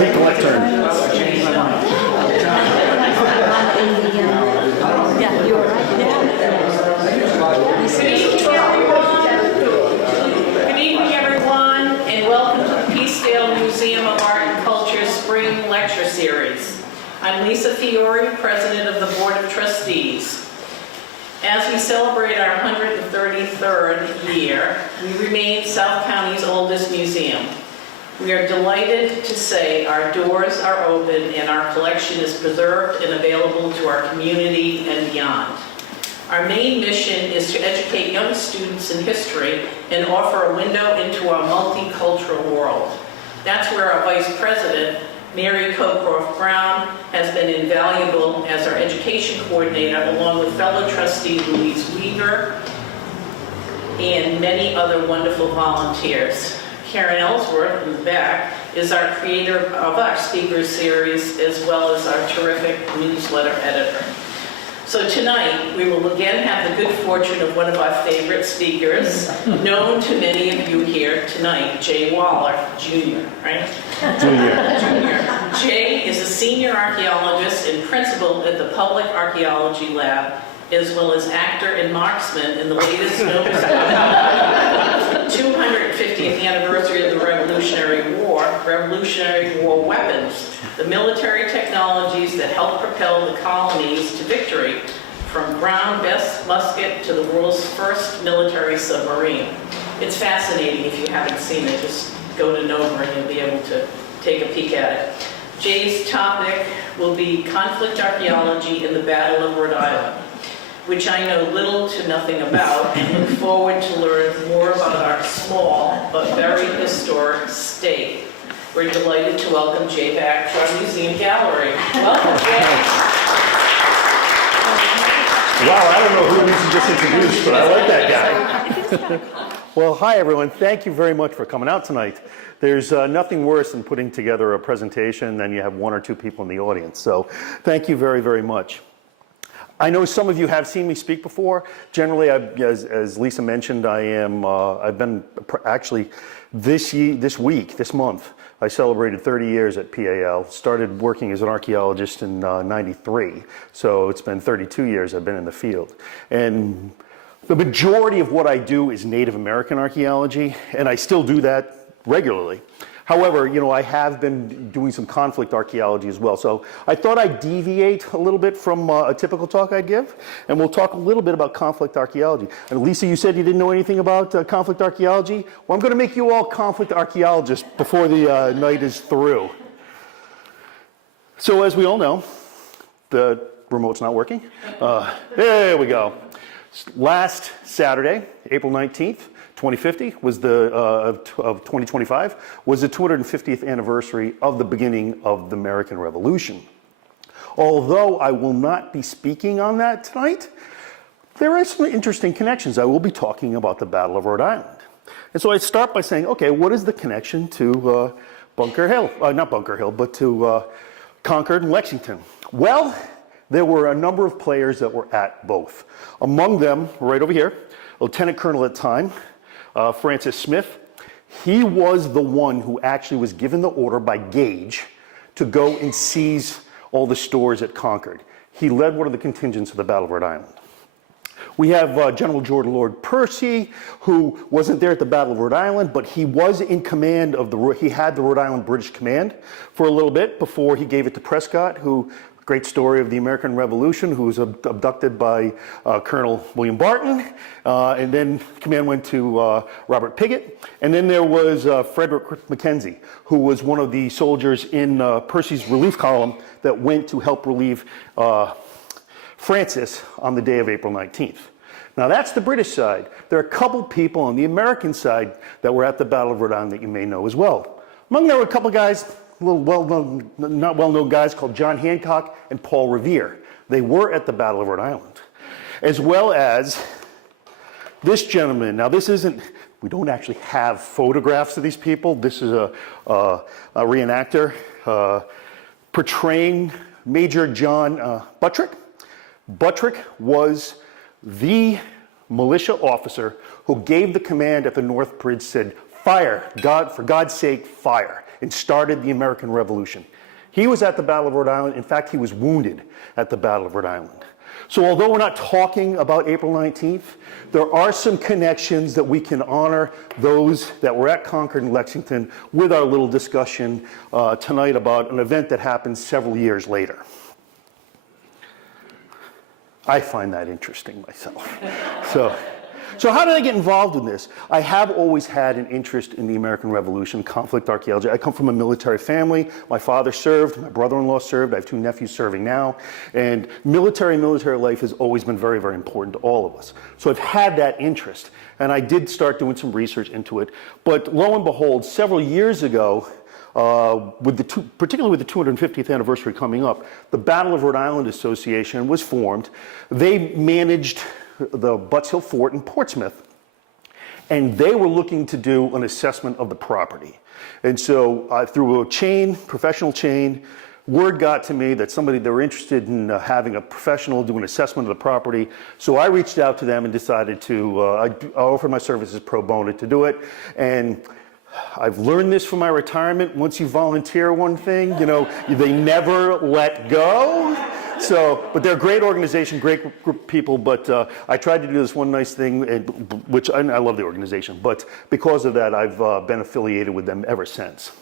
Take a left turn. Yeah, you're right. Good evening, everyone, and welcome to the Peacedale Museum of Art and Culture Spring Lecture Series. I'm Lisa Fiore, President of the Board of Trustees. As we celebrate our 133rd year, we remain South County's oldest museum. We are delighted to say our doors are open and our collection is preserved and available to our community and beyond. Our main mission is to educate young students in history and offer a window into our multicultural world. That's where our Vice President, Mary Cocroft Brown, has been invaluable as our education coordinator, along with fellow trustee Louise Weaver and many other wonderful volunteers. Karen Ellsworth, in the back, is our creator of our speaker series, as well as our terrific newsletter editor. So tonight, we will again have the good fortune of one of our favorite speakers, known to many of you here tonight, Jay Waller, Jr., right? Junior. Jay is a senior archaeologist and principal at the Public Archaeology Lab, as well as actor and marksman in the latest Nova Scotia 250th anniversary of the Revolutionary War weapons, the military technologies that helped propel the colonies to victory, from ground-based musket to the world's first military submarine. It's fascinating. If you haven't seen it, just go to Nova and you'll be able to take a peek at it. Jay's topic will be conflict archaeology in the Battle of Rhode Island, which I know little to nothing about, and look forward to learn more about our small but very historic state. We're delighted to welcome Jay back to our museum gallery. Welcome, Jay. Wow, I don't know who Lisa just introduced, but I like that guy. Well, hi everyone. Thank you very much for coming out tonight. There's nothing worse than putting together a presentation and you have one or two people in the audience. So thank you very, very much. I know some of you have seen me speak before. Generally, as Lisa mentioned, I've been actually this month, I celebrated 30 years at PAL. Started working as an archaeologist in '93. So it's been 32 years I've been in the field. And the majority of what I do is Native American archaeology, and I still do that regularly. However, you know, I have been doing some conflict archaeology as well. So I thought I'd deviate a little bit from a typical talk I give, and we'll talk a little bit about conflict archaeology. And Lisa, you said you didn't know anything about conflict archaeology? Well, I'm going to make you all conflict archaeologists before the night is through. So as we all know, the remote's not working. There we go. Last Saturday, April 19th, 2050 was of 2025 was the 250th anniversary of the beginning of the American Revolution. Although I will not be speaking on that tonight, there are some interesting connections. I will be talking about the Battle of Rhode Island. And so I start by saying, okay, what is the connection to Bunker Hill? Not Bunker Hill, but to Concord and Lexington. Well, there were a number of players that were at both. Among them, right over here, Lieutenant Colonel at the time, Francis Smith. He was the one who actually was given the order by Gage to go and seize all the stores at Concord. He led one of the contingents of the Battle of Rhode Island. We have General George Lord Percy, who wasn't there at the Battle of Rhode Island, but he was in command of he had the Rhode Island British Command for a little bit before he gave it to Prescott, who, great story of the American Revolution, who was abducted by Colonel William Barton, and then command went to Robert Piggott. And then there was Frederick Mackenzie, who was one of the soldiers in Percy's relief column that went to help relieve Francis on the day of April 19th. Now that's the British side. There are a couple people on the American side that were at the Battle of Rhode Island that you may know as well. Among them were a couple guys, little well-known, not well-known guys called John Hancock and Paul Revere. They were at the Battle of Rhode Island, as well as this gentleman. Now this isn't, we don't actually have photographs of these people. This is a reenactor portraying Major John Buttrick. Buttrick was the militia officer who gave the command at the North Bridge, said, "Fire, God, for God's sake, fire." and started the American Revolution. He was at the Battle of Rhode Island. In fact, he was wounded at the Battle of Rhode Island. So although we're not talking about April 19th, there are some connections that we can honor those that were at Concord and Lexington with our little discussion tonight about an event that happened several years later. I find that interesting myself. So how did I get involved in this? I have always had an interest in the American Revolution, conflict archaeology. I come from a military family. My father served, my brother-in-law served, I have 2 nephews serving now. And military life has always been very, very important to all of us. So I've had that interest. And I did start doing some research into it. But lo and behold, several years ago, particularly with the 250th anniversary coming up, the Battle of Rhode Island Association was formed. They managed the Butts Hill Fort in Portsmouth, and they were looking to do an assessment of the property. And so through a professional chain, word got to me that they were interested in having a professional do an assessment of the property. So I reached out to them and decided to, I offered my services pro bono to do it. And I've learned this from my retirement. Once you volunteer one thing, they never let go. But they're a great organization, great group of people, but I tried to do this one nice thing, which I love the organization, but because of that, I've been affiliated with them ever since.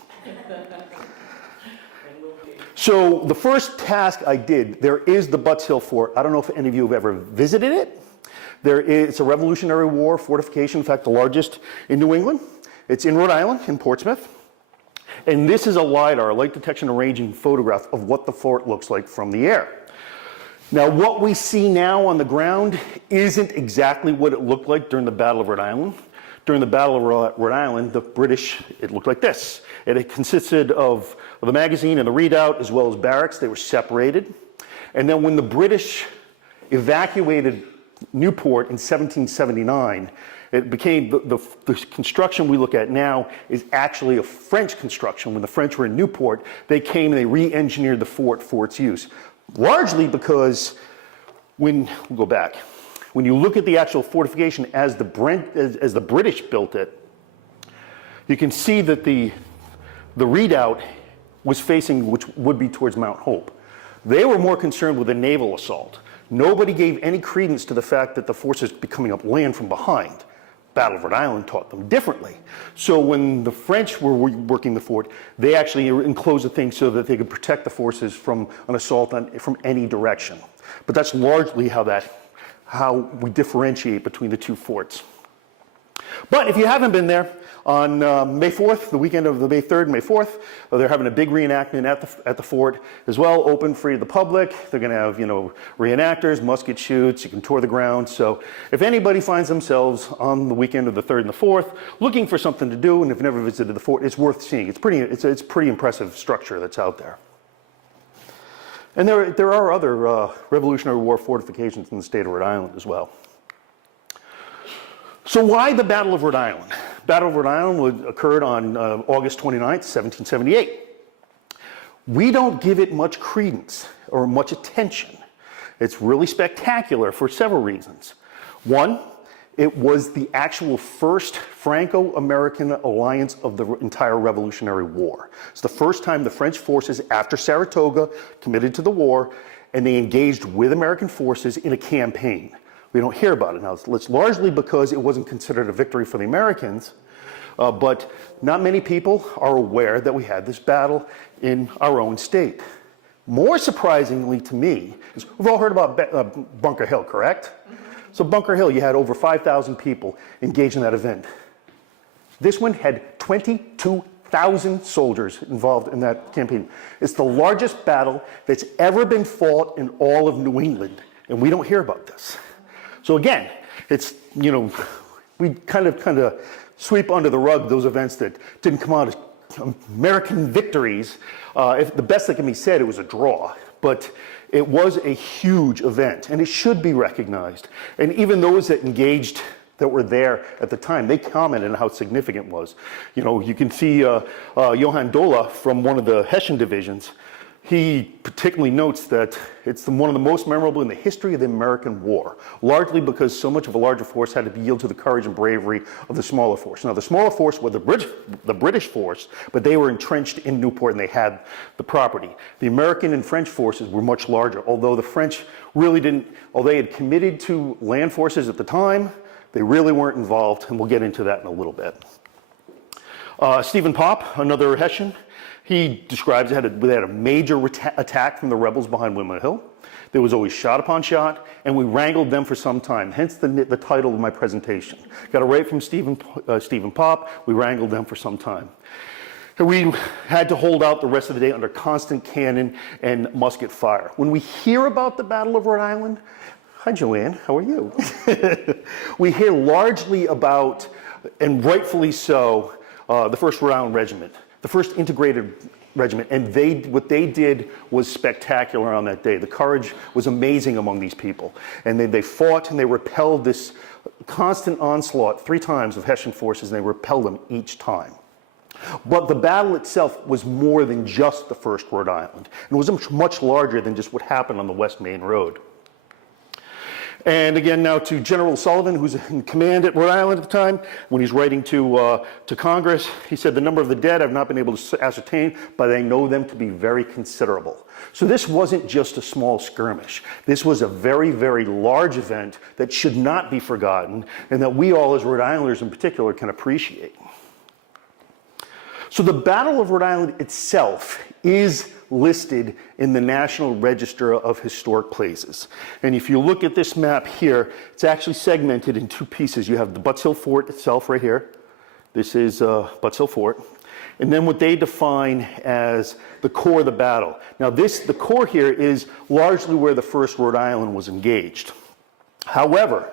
So the first task I did, there is the Butts Hill Fort. I don't know if any of you have ever visited it. It's a Revolutionary War fortification, in fact, the largest in New England. It's in Rhode Island, in Portsmouth. And this is a LiDAR, light detection and ranging photograph of what the fort looks like from the air. Now, what we see now on the ground isn't exactly what it looked like during the Battle of Rhode Island. During the Battle of Rhode Island, the British, it looked like this. It consisted of the magazine and the redoubt, as well as barracks. They were separated. And then when the British evacuated Newport in 1779, it became, the construction we look at now is actually a French construction. When the French were in Newport, they came and they re-engineered the fort for its use. Largely because we'll go back, when you look at the actual fortification as the British built it, you can see that the redoubt was facing, which would be towards Mount Hope. They were more concerned with a naval assault. Nobody gave any credence to the fact that the forces would be coming up land from behind. Battle of Rhode Island taught them differently. So when the French were working the fort, they actually enclosed the thing so that they could protect the forces from an assault from any direction. But that's largely how we differentiate between the two forts. But if you haven't been there, on May 4th, the weekend of the May 3rd and May 4th, they're having a big reenactment at the fort as well, open, free to the public. They're going to have, reenactors, musket shoots, you can tour the ground. So if anybody finds themselves on the weekend of the 3rd and the 4th looking for something to do and have never visited the fort, it's worth seeing. It's pretty impressive structure that's out there. And there are other Revolutionary War fortifications in the state of Rhode Island as well. So why the Battle of Rhode Island? Battle of Rhode Island occurred on August 29th, 1778. We don't give it much credence or much attention. It's really spectacular for several reasons. One, it was the actual first Franco-American alliance of the entire Revolutionary War. It's the first time the French forces, after Saratoga, committed to the war, and they engaged with American forces in a campaign. We don't hear about it now. It's largely because it wasn't considered a victory for the Americans, but not many people are aware that we had this battle in our own state. More surprisingly to me, is we've all heard about Bunker Hill, correct? So Bunker Hill, you had over 5,000 people engaged in that event. This one had 22,000 soldiers involved in that campaign. It's the largest battle that's ever been fought in all of New England, and we don't hear about this. So again, it's, we kind of sweep under the rug those events that didn't come out as American victories. If the best that can be said, it was a draw, but it was a huge event, and it should be recognized. And even those that engaged, that were there at the time, they commented on how significant it was. You can see Johann Dola from one of the Hessian divisions. He particularly notes that it's one of the most memorable in the history of the American war, largely because so much of a larger force had to yield to the courage and bravery of the smaller force. Now, the smaller force was the British force, but they were entrenched in Newport and they had the property. The American and French forces were much larger, although the French really didn't, although they had committed to land forces at the time, they really weren't involved, and we'll get into that in a little bit. Stephen Popp, another Hessian, he describes it they had a major attack from the rebels behind Windmill Hill. There was always shot upon shot, and we wrangled them for some time, hence the title of my presentation. Got it right from Stephen Popp, we wrangled them for some time. And we had to hold out the rest of the day under constant cannon and musket fire. When we hear about the Battle of Rhode Island, hi Joanne, how are you? We hear largely about, and rightfully so, the 1st Rhode Island Regiment, the 1st Integrated Regiment, and what they did was spectacular on that day. The courage was amazing among these people, and they fought and they repelled this constant onslaught 3 times of Hessian forces, and they repelled them each time. But the battle itself was more than just the 1st Rhode Island, and it was much larger than just what happened on the West Main Road. And again, now to General Sullivan, who's in command at Rhode Island at the time, when he's writing to Congress, he said, the number of the dead I've not been able to ascertain, but I know them to be very considerable. So this wasn't just a small skirmish. This was a very, very large event that should not be forgotten, and that we all as Rhode Islanders in particular can appreciate. So the Battle of Rhode Island itself is listed in the National Register of Historic Places. And if you look at this map here, it's actually segmented in 2 pieces. You have the Butts Hill Fort itself right here. This is Butts Hill Fort. And then what they define as the core of the battle. Now the core here is largely where the 1st Rhode Island was engaged. However,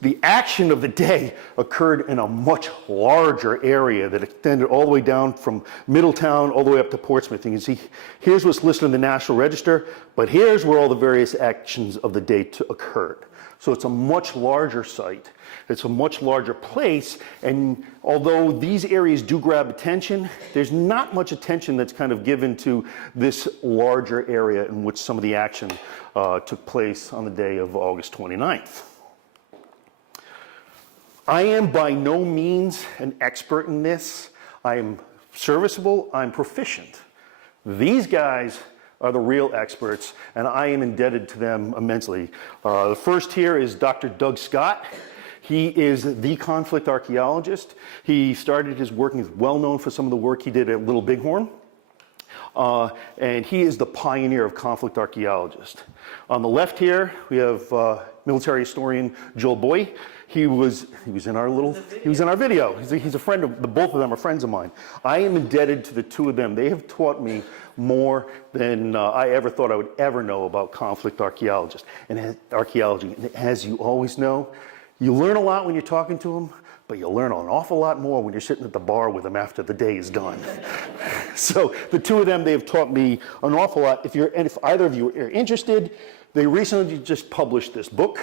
the action of the day occurred in a much larger area that extended all the way down from Middletown all the way up to Portsmouth. You can see here's what's listed in the National Register, but here's where all the various actions of the day occurred. So it's a much larger site. It's a much larger place, and although these areas do grab attention, there's not much attention that's kind of given to this larger area in which some of the action took place on the day of August 29th. I am by no means an expert in this. I am serviceable, I'm proficient. These guys are the real experts, and I am indebted to them immensely. The first here is Dr. Doug Scott. He is the conflict archaeologist. He started his work, and he's well known for some of the work he did at Little Bighorn. And he is the pioneer of conflict archaeologist. On the left here, we have military historian Joel Boy. He was in our video. He's a friend of, both of them are friends of mine. I am indebted to the 2 of them. They have taught me more than I ever thought I would ever know about conflict archaeology. And as you always know, you learn a lot when you're talking to them, but you'll learn an awful lot more when you're sitting at the bar with them after the day is done. So the 2 of them, they have taught me an awful lot. If either of you are interested, they recently just published this book,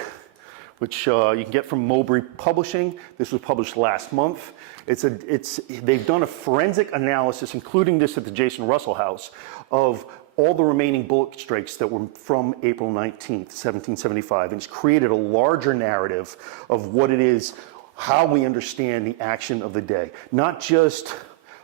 which you can get from Mowbray Publishing. This was published last month. They've done a forensic analysis, including this at the Jason Russell House, of all the remaining bullet strikes that were from April 19th, 1775, and it's created a larger narrative of what it is, how we understand the action of the day. Not just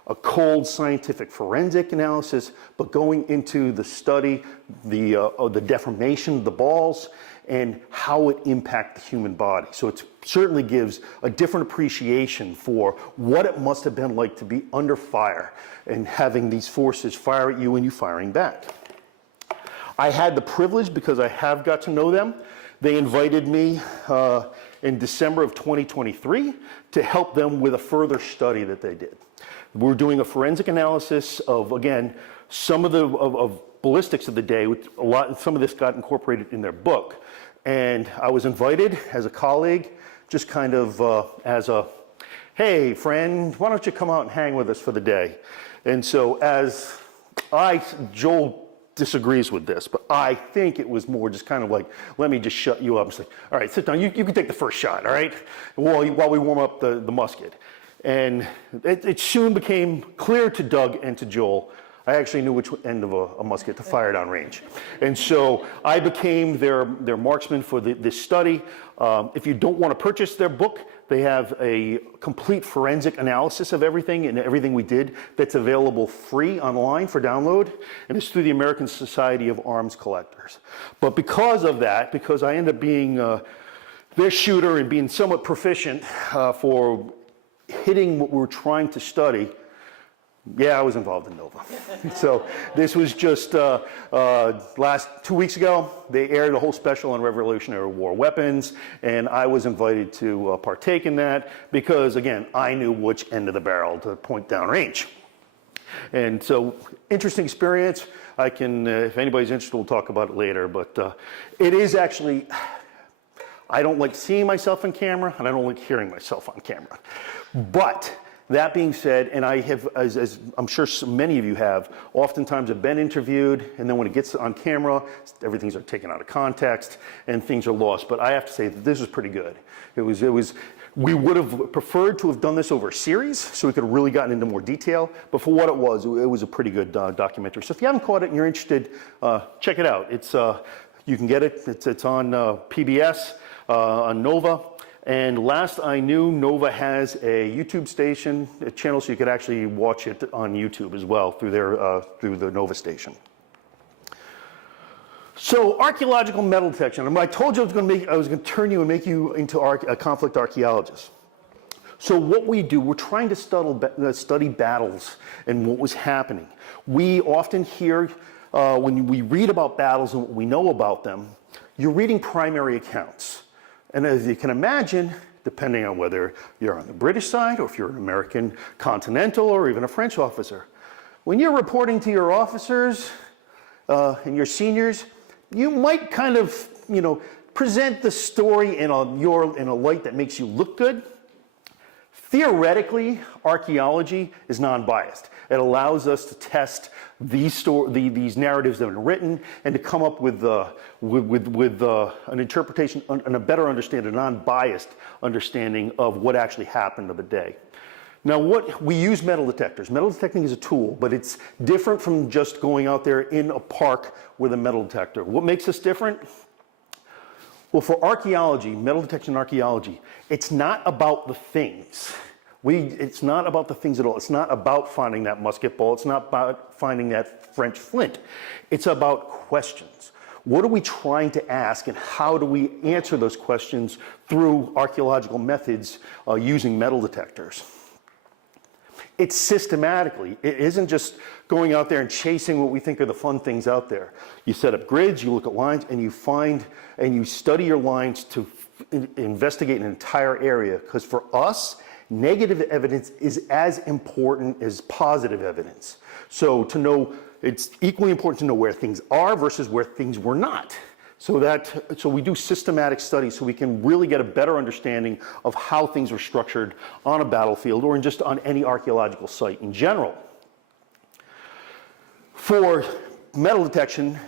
a cold scientific forensic analysis, but going into the study, the deformation of the balls, and how it impacts the human body. So it certainly gives a different appreciation for what it must have been like to be under fire and having these forces fire at you and you firing back. I had the privilege, because I have got to know them, they invited me in December of 2023 to help them with a further study that they did. We're doing a forensic analysis of, again, some of the ballistics of the day. Some of this got incorporated in their book. And I was invited as a colleague, just kind of as a, hey friend, why don't you come out and hang with us for the day? And so Joel disagrees with this, but I think it was more just kind of like, let me just shut you up. It's like, all right, sit down, you can take the first shot, all right? While we warm up the musket. And it soon became clear to Doug and to Joel, I actually knew which end of a musket to fire down range. And so I became their marksman for this study. If you don't want to purchase their book, they have a complete forensic analysis of everything and everything we did that's available free online for download, and it's through the American Society of Arms Collectors. But because of that, because I ended up being their shooter and being somewhat proficient for hitting what we were trying to study, yeah, I was involved in Nova. So this was just last 2 weeks ago. They aired a whole special on Revolutionary War weapons, and I was invited to partake in that because, again, I knew which end of the barrel to point downrange. And so, interesting experience. I can, if anybody's interested, we'll talk about it later. But it is actually, I don't like seeing myself on camera, and I don't like hearing myself on camera. But that being said, and I have, as I'm sure many of you have, oftentimes have been interviewed, and then when it gets on camera, everything's taken out of context, and things are lost. But I have to say that this was pretty good. We would have preferred to have done this over a series, so we could have really gotten into more detail. But for what it was a pretty good documentary. So if you haven't caught it and you're interested, check it out. It's you can get it. It's on PBS, on Nova. And last I knew, Nova has a YouTube station, a channel, so you could actually watch it on YouTube as well through their through the Nova station. So archaeological metal detection. I told you I was going to turn you and make you into a conflict archaeologist. So what we do, we're trying to study battles and what was happening. We often hear when we read about battles and what we know about them, you're reading primary accounts. And as you can imagine, depending on whether you're on the British side or if you're an American Continental or even a French officer, when you're reporting to your officers and your seniors, you might kind of, present the story in a light that makes you look good. Theoretically, archaeology is non-biased. It allows us to test these narratives that are written and to come up with an interpretation and a better understanding, a non-biased understanding of what actually happened of the day. Now, we use metal detectors. Metal detecting is a tool, but it's different from just going out there in a park with a metal detector. What makes us different? Well, for archaeology, metal detection archaeology, it's not about the things. It's not about the things at all. It's not about finding that musket ball. It's not about finding that French flint. It's about questions. What are we trying to ask, and how do we answer those questions through archaeological methods using metal detectors? It's systematically. It isn't just going out there and chasing what we think are the fun things out there. You set up grids, you look at lines, and you find and you study your lines to investigate an entire area. Because for us, negative evidence is as important as positive evidence. So it's equally important to know where things are versus where things were not. So we do systematic studies so we can really get a better understanding of how things were structured on a battlefield or just on any archaeological site in general. For metal detection,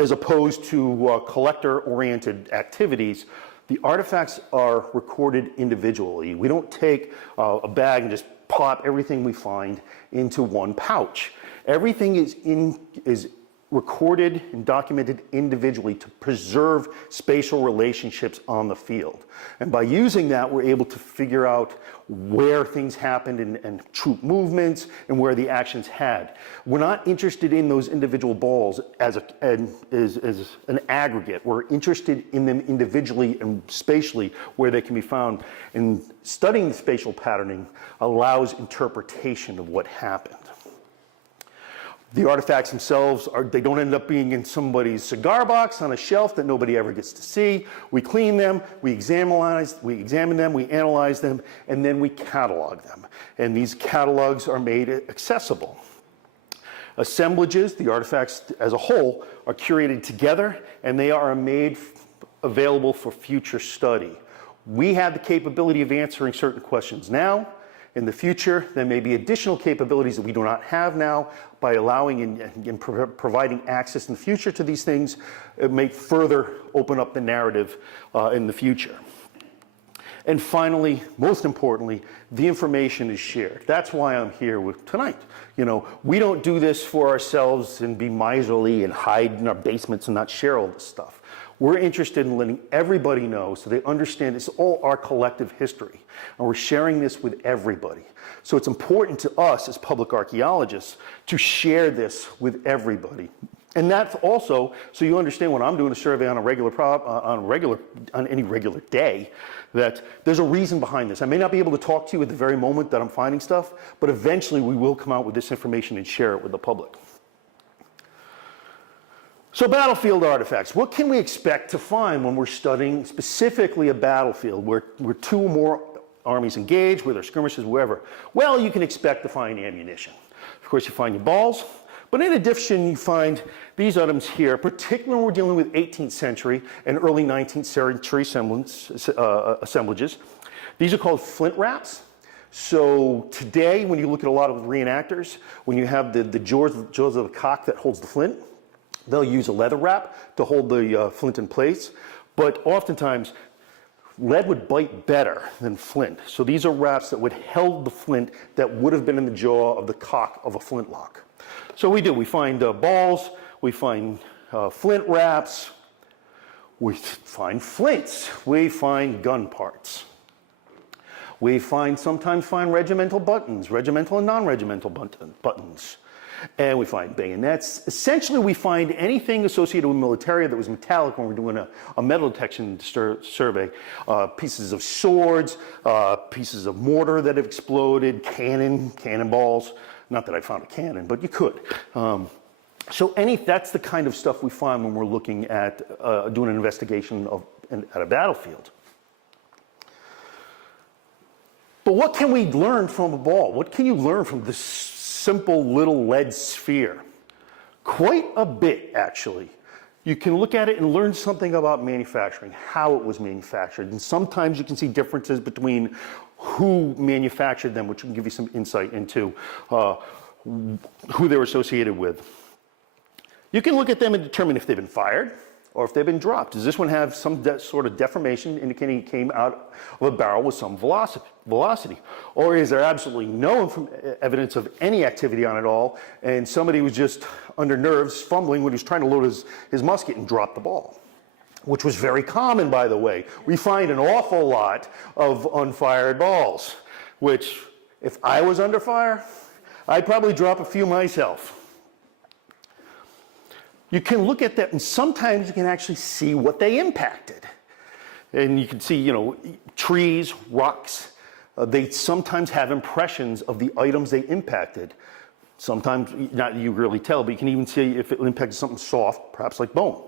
as opposed to collector-oriented activities, the artifacts are recorded individually. We don't take a bag and just pop everything we find into one pouch. Everything is recorded and documented individually to preserve spatial relationships on the field. And by using that, we're able to figure out where things happened and troop movements and where the actions had. We're not interested in those individual balls as an aggregate. We're interested in them individually and spatially where they can be found. And studying the spatial patterning allows interpretation of what happened. The artifacts themselves, they don't end up being in somebody's cigar box on a shelf that nobody ever gets to see. We clean them, we examine them, we analyze them, and then we catalog them. And these catalogs are made accessible. Assemblages, the artifacts as a whole, are curated together, and they are made available for future study. We have the capability of answering certain questions now. In the future, there may be additional capabilities that we do not have now. By allowing and providing access in the future to these things, it may further open up the narrative in the future. And finally, most importantly, the information is shared. That's why I'm here tonight. You know, we don't do this for ourselves and be miserly and hide in our basements and not share all this stuff. We're interested in letting everybody know so they understand it's all our collective history. And we're sharing this with everybody. So it's important to us as public archaeologists to share this with everybody. And that's also, so you understand when I'm doing a survey on any regular day, that there's a reason behind this. I may not be able to talk to you at the very moment that I'm finding stuff, but eventually we will come out with this information and share it with the public. So battlefield artifacts, what can we expect to find when we're studying specifically a battlefield where two or more armies engage, where there's skirmishes, wherever? Well, you can expect to find ammunition. Of course, you find your balls, but in addition, you find these items here, particularly when we're dealing with 18th century and early 19th century assemblages. These are called flint wraps. So today, when you look at a lot of reenactors, when you have the jaws of the cock that holds the flint, they'll use a leather wrap to hold the flint in place, but oftentimes lead would bite better than flint. So these are wraps that would held the flint that would have been in the jaw of the cock of a flintlock. So we find balls, we find flint wraps, we find flints, we find gun parts. We sometimes find regimental buttons, regimental and non-regimental buttons. And we find bayonets. Essentially, we find anything associated with military that was metallic when we're doing a metal detection survey. Pieces of swords, pieces of mortar that have exploded, cannonballs. Not that I found a cannon, but you could. So that's the kind of stuff we find when we're looking at doing an investigation at a battlefield. But what can we learn from a ball? What can you learn from this simple little lead sphere? Quite a bit, actually. You can look at it and learn something about manufacturing, how it was manufactured. And sometimes you can see differences between who manufactured them, which can give you some insight into who they were associated with. You can look at them and determine if they've been fired or if they've been dropped. Does this one have some sort of deformation indicating it came out of a barrel with some velocity? Or is there absolutely no evidence of any activity on it all, and somebody was just under nerves fumbling when he was trying to load his musket and dropped the ball? Which was very common, by the way. We find an awful lot of unfired balls, which if I was under fire, I'd probably drop a few myself. You can look at that, and sometimes you can actually see what they impacted. And you can see, trees, rocks. They sometimes have impressions of the items they impacted. Sometimes, not you really tell, but you can even see if it impacted something soft, perhaps like bone.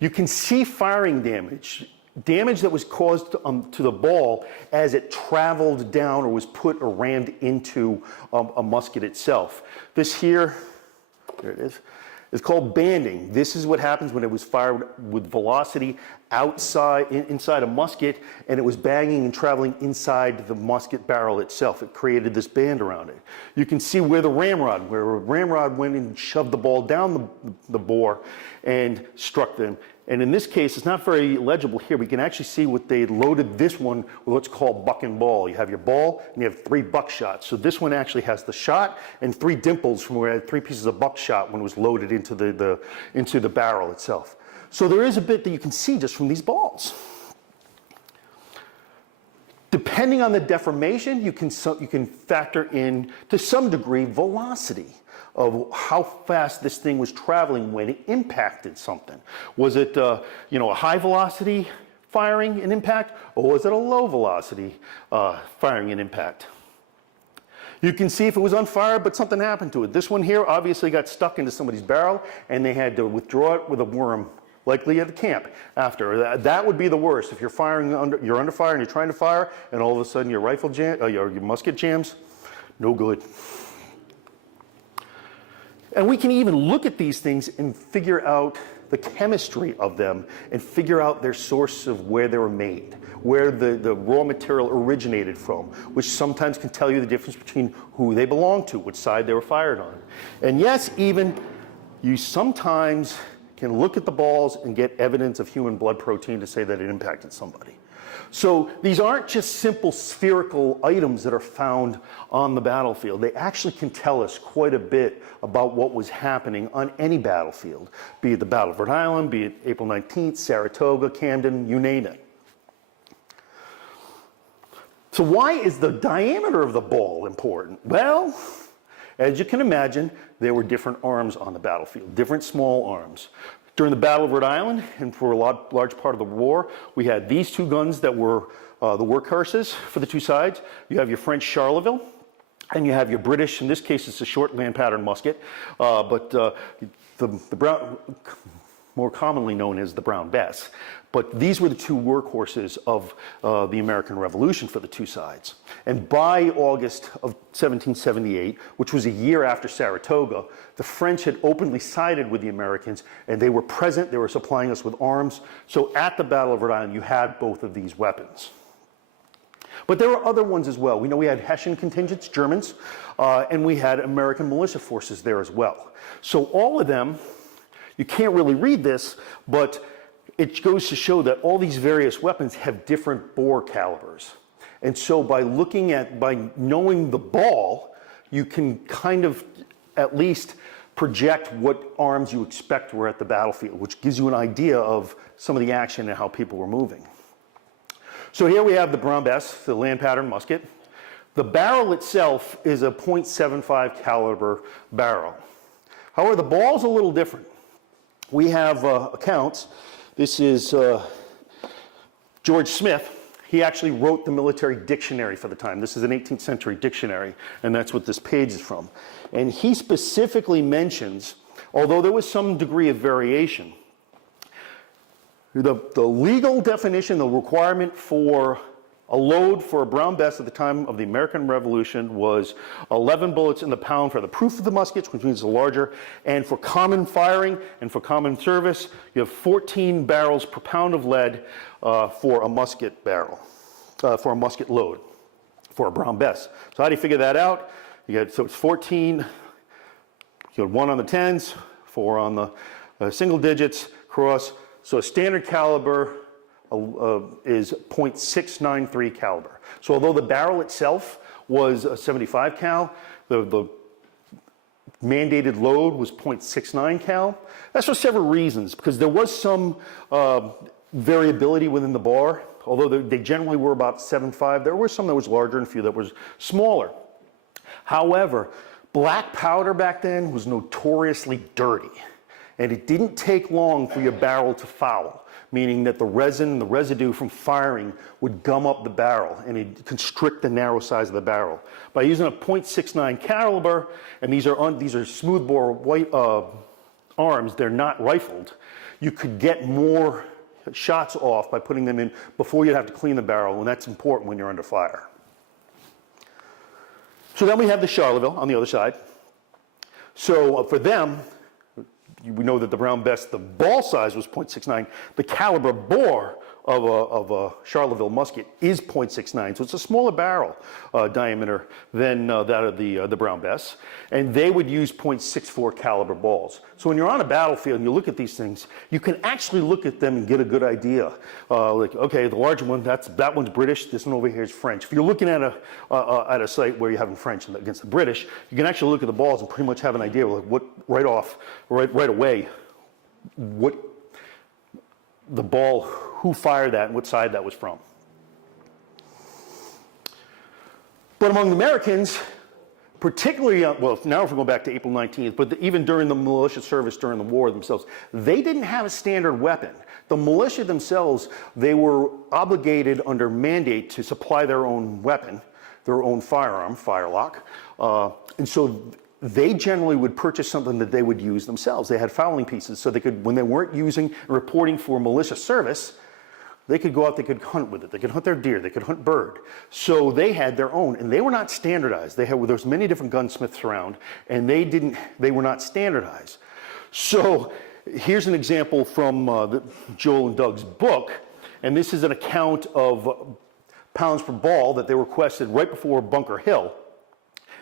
You can see firing damage that was caused to the ball as it traveled down or was put or rammed into a musket itself. This here, there it is. It's called banding. This is what happens when it was fired with velocity inside a musket, and it was banging and traveling inside the musket barrel itself. It created this band around it. You can see where a ramrod went and shoved the ball down the bore and struck them. And in this case, it's not very legible here. We can actually see what they loaded this one with what's called buck and ball. You have your ball and you have 3 buckshots. So this one actually has the shot and 3 dimples from where it had 3 pieces of buckshot when it was loaded into the barrel itself. So there is a bit that you can see just from these balls. Depending on the deformation, you can factor in, to some degree, velocity of how fast this thing was traveling when it impacted something. Was it a high velocity firing and impact, or was it a low velocity firing and impact? You can see if it was on fire, but something happened to it. This one here obviously got stuck into somebody's barrel, and they had to withdraw it with a worm, likely at the camp after. That would be the worst. If you're under fire and you're trying to fire, and all of a sudden your your musket jams, no good. And we can even look at these things and figure out the chemistry of them and figure out their source of where they were made, where the raw material originated from, which sometimes can tell you the difference between who they belong to, which side they were fired on. And yes, even you sometimes can look at the balls and get evidence of human blood protein to say that it impacted somebody. So these aren't just simple spherical items that are found on the battlefield. They actually can tell us quite a bit about what was happening on any battlefield, be it the Battle of Rhode Island, be it April 19th, Saratoga, Camden, you name it. So why is the diameter of the ball important? Well, as you can imagine, there were different arms on the battlefield, different small arms. During the Battle of Rhode Island, and for a large part of the war, we had these two guns that were the workhorses for the two sides. You have your French Charleville, and you have your British, in this case it's a short land pattern musket, but the brown, more commonly known as the Brown Bess. But these were the two workhorses of the American Revolution for the two sides. And by August of 1778, which was a year after Saratoga, the French had openly sided with the Americans, and they were present, they were supplying us with arms. So at the Battle of Rhode Island, you had both of these weapons. But there were other ones as well. We know we had Hessian contingents, Germans, and we had American militia forces there as well. So all of them, you can't really read this, but it goes to show that all these various weapons have different bore calibers. And so by knowing the ball, you can kind of at least project what arms you expect were at the battlefield, which gives you an idea of some of the action and how people were moving. So here we have the Brown Bess, the land pattern musket. The barrel itself is a .75 caliber barrel. However, the ball's a little different. We have accounts. This is George Smith. He actually wrote the military dictionary for the time. This is an 18th century dictionary, and that's what this page is from. And he specifically mentions, although there was some degree of variation, the legal definition, the requirement for a load for a Brown Bess at the time of the American Revolution was 11 bullets in the pound for the proof of the muskets, which means the larger, and for common firing and for common service, you have 14 barrels per pound of lead for a musket barrel, for a musket load, for a Brown Bess. So how do you figure that out? So it's 14, you got 1 on the tens, 4 on the single digits, cross. So a standard caliber is .693 caliber. So although the barrel itself was a 75 cal, the mandated load was .69 cal. That's for several reasons, because there was some variability within the bar. Although they generally were about 7.5, there were some that was larger and a few that was smaller. However, black powder back then was notoriously dirty, and it didn't take long for your barrel to foul, meaning that the resin, the residue from firing would gum up the barrel and it'd constrict the narrow size of the barrel. By using a .69 caliber, and these are smoothbore white arms, they're not rifled, you could get more shots off by putting them in before you'd have to clean the barrel, and that's important when you're under fire. So then we have the Charleville on the other side. So for them, we know that the Brown Bess, the ball size was .69. The caliber bore of a Charleville musket is .69, so it's a smaller barrel diameter than that of the Brown Bess, and they would use .64 caliber balls. So when you're on a battlefield and you look at these things, you can actually look at them and get a good idea. Like, okay, the larger one, that one's British. This one over here is French. If you're looking at a site where you're having French against the British, you can actually look at the balls and pretty much have an idea of what right away what the ball, who fired that and what side that was from. But among the Americans, particularly, well, now if we go back to April 19th, but even during the militia service during the war themselves, they didn't have a standard weapon. The militia themselves, they were obligated under mandate to supply their own weapon, their own firearm, firelock, and so they generally would purchase something that they would use themselves. They had fowling pieces, so they could, when they weren't using and reporting for militia service, they could go out, they could hunt with it, they could hunt their deer, they could hunt bird. So they had their own, and they were not standardized. There was many different gunsmiths around, and they were not standardized. So here's an example from Joel and Doug's book, and this is an account of pounds per ball that they requested right before Bunker Hill.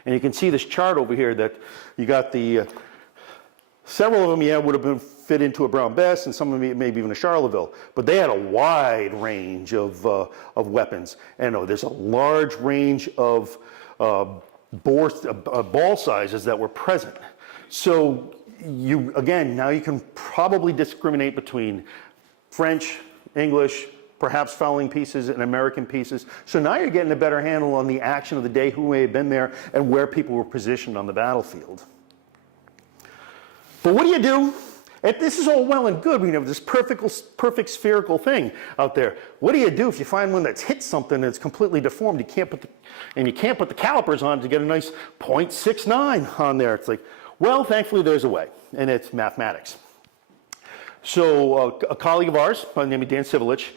And you can see this chart over here that you got the Several of them, yeah, would have been fit into a Brown Bess, and some of them maybe even a Charleville. But they had a wide range of weapons. And there's a large range of ball sizes that were present. So now you can probably discriminate between French, English, perhaps fowling pieces and American pieces. So now you're getting a better handle on the action of the day, who may have been there, and where people were positioned on the battlefield. But what do you do? This is all well and good. We have this perfect spherical thing out there. What do you do if you find one that's hit something that's completely deformed? You can't put the calipers on to get a nice .69 on there. It's like, well, thankfully there's a way, and it's mathematics. So a colleague of ours by the name of Dan Civilich,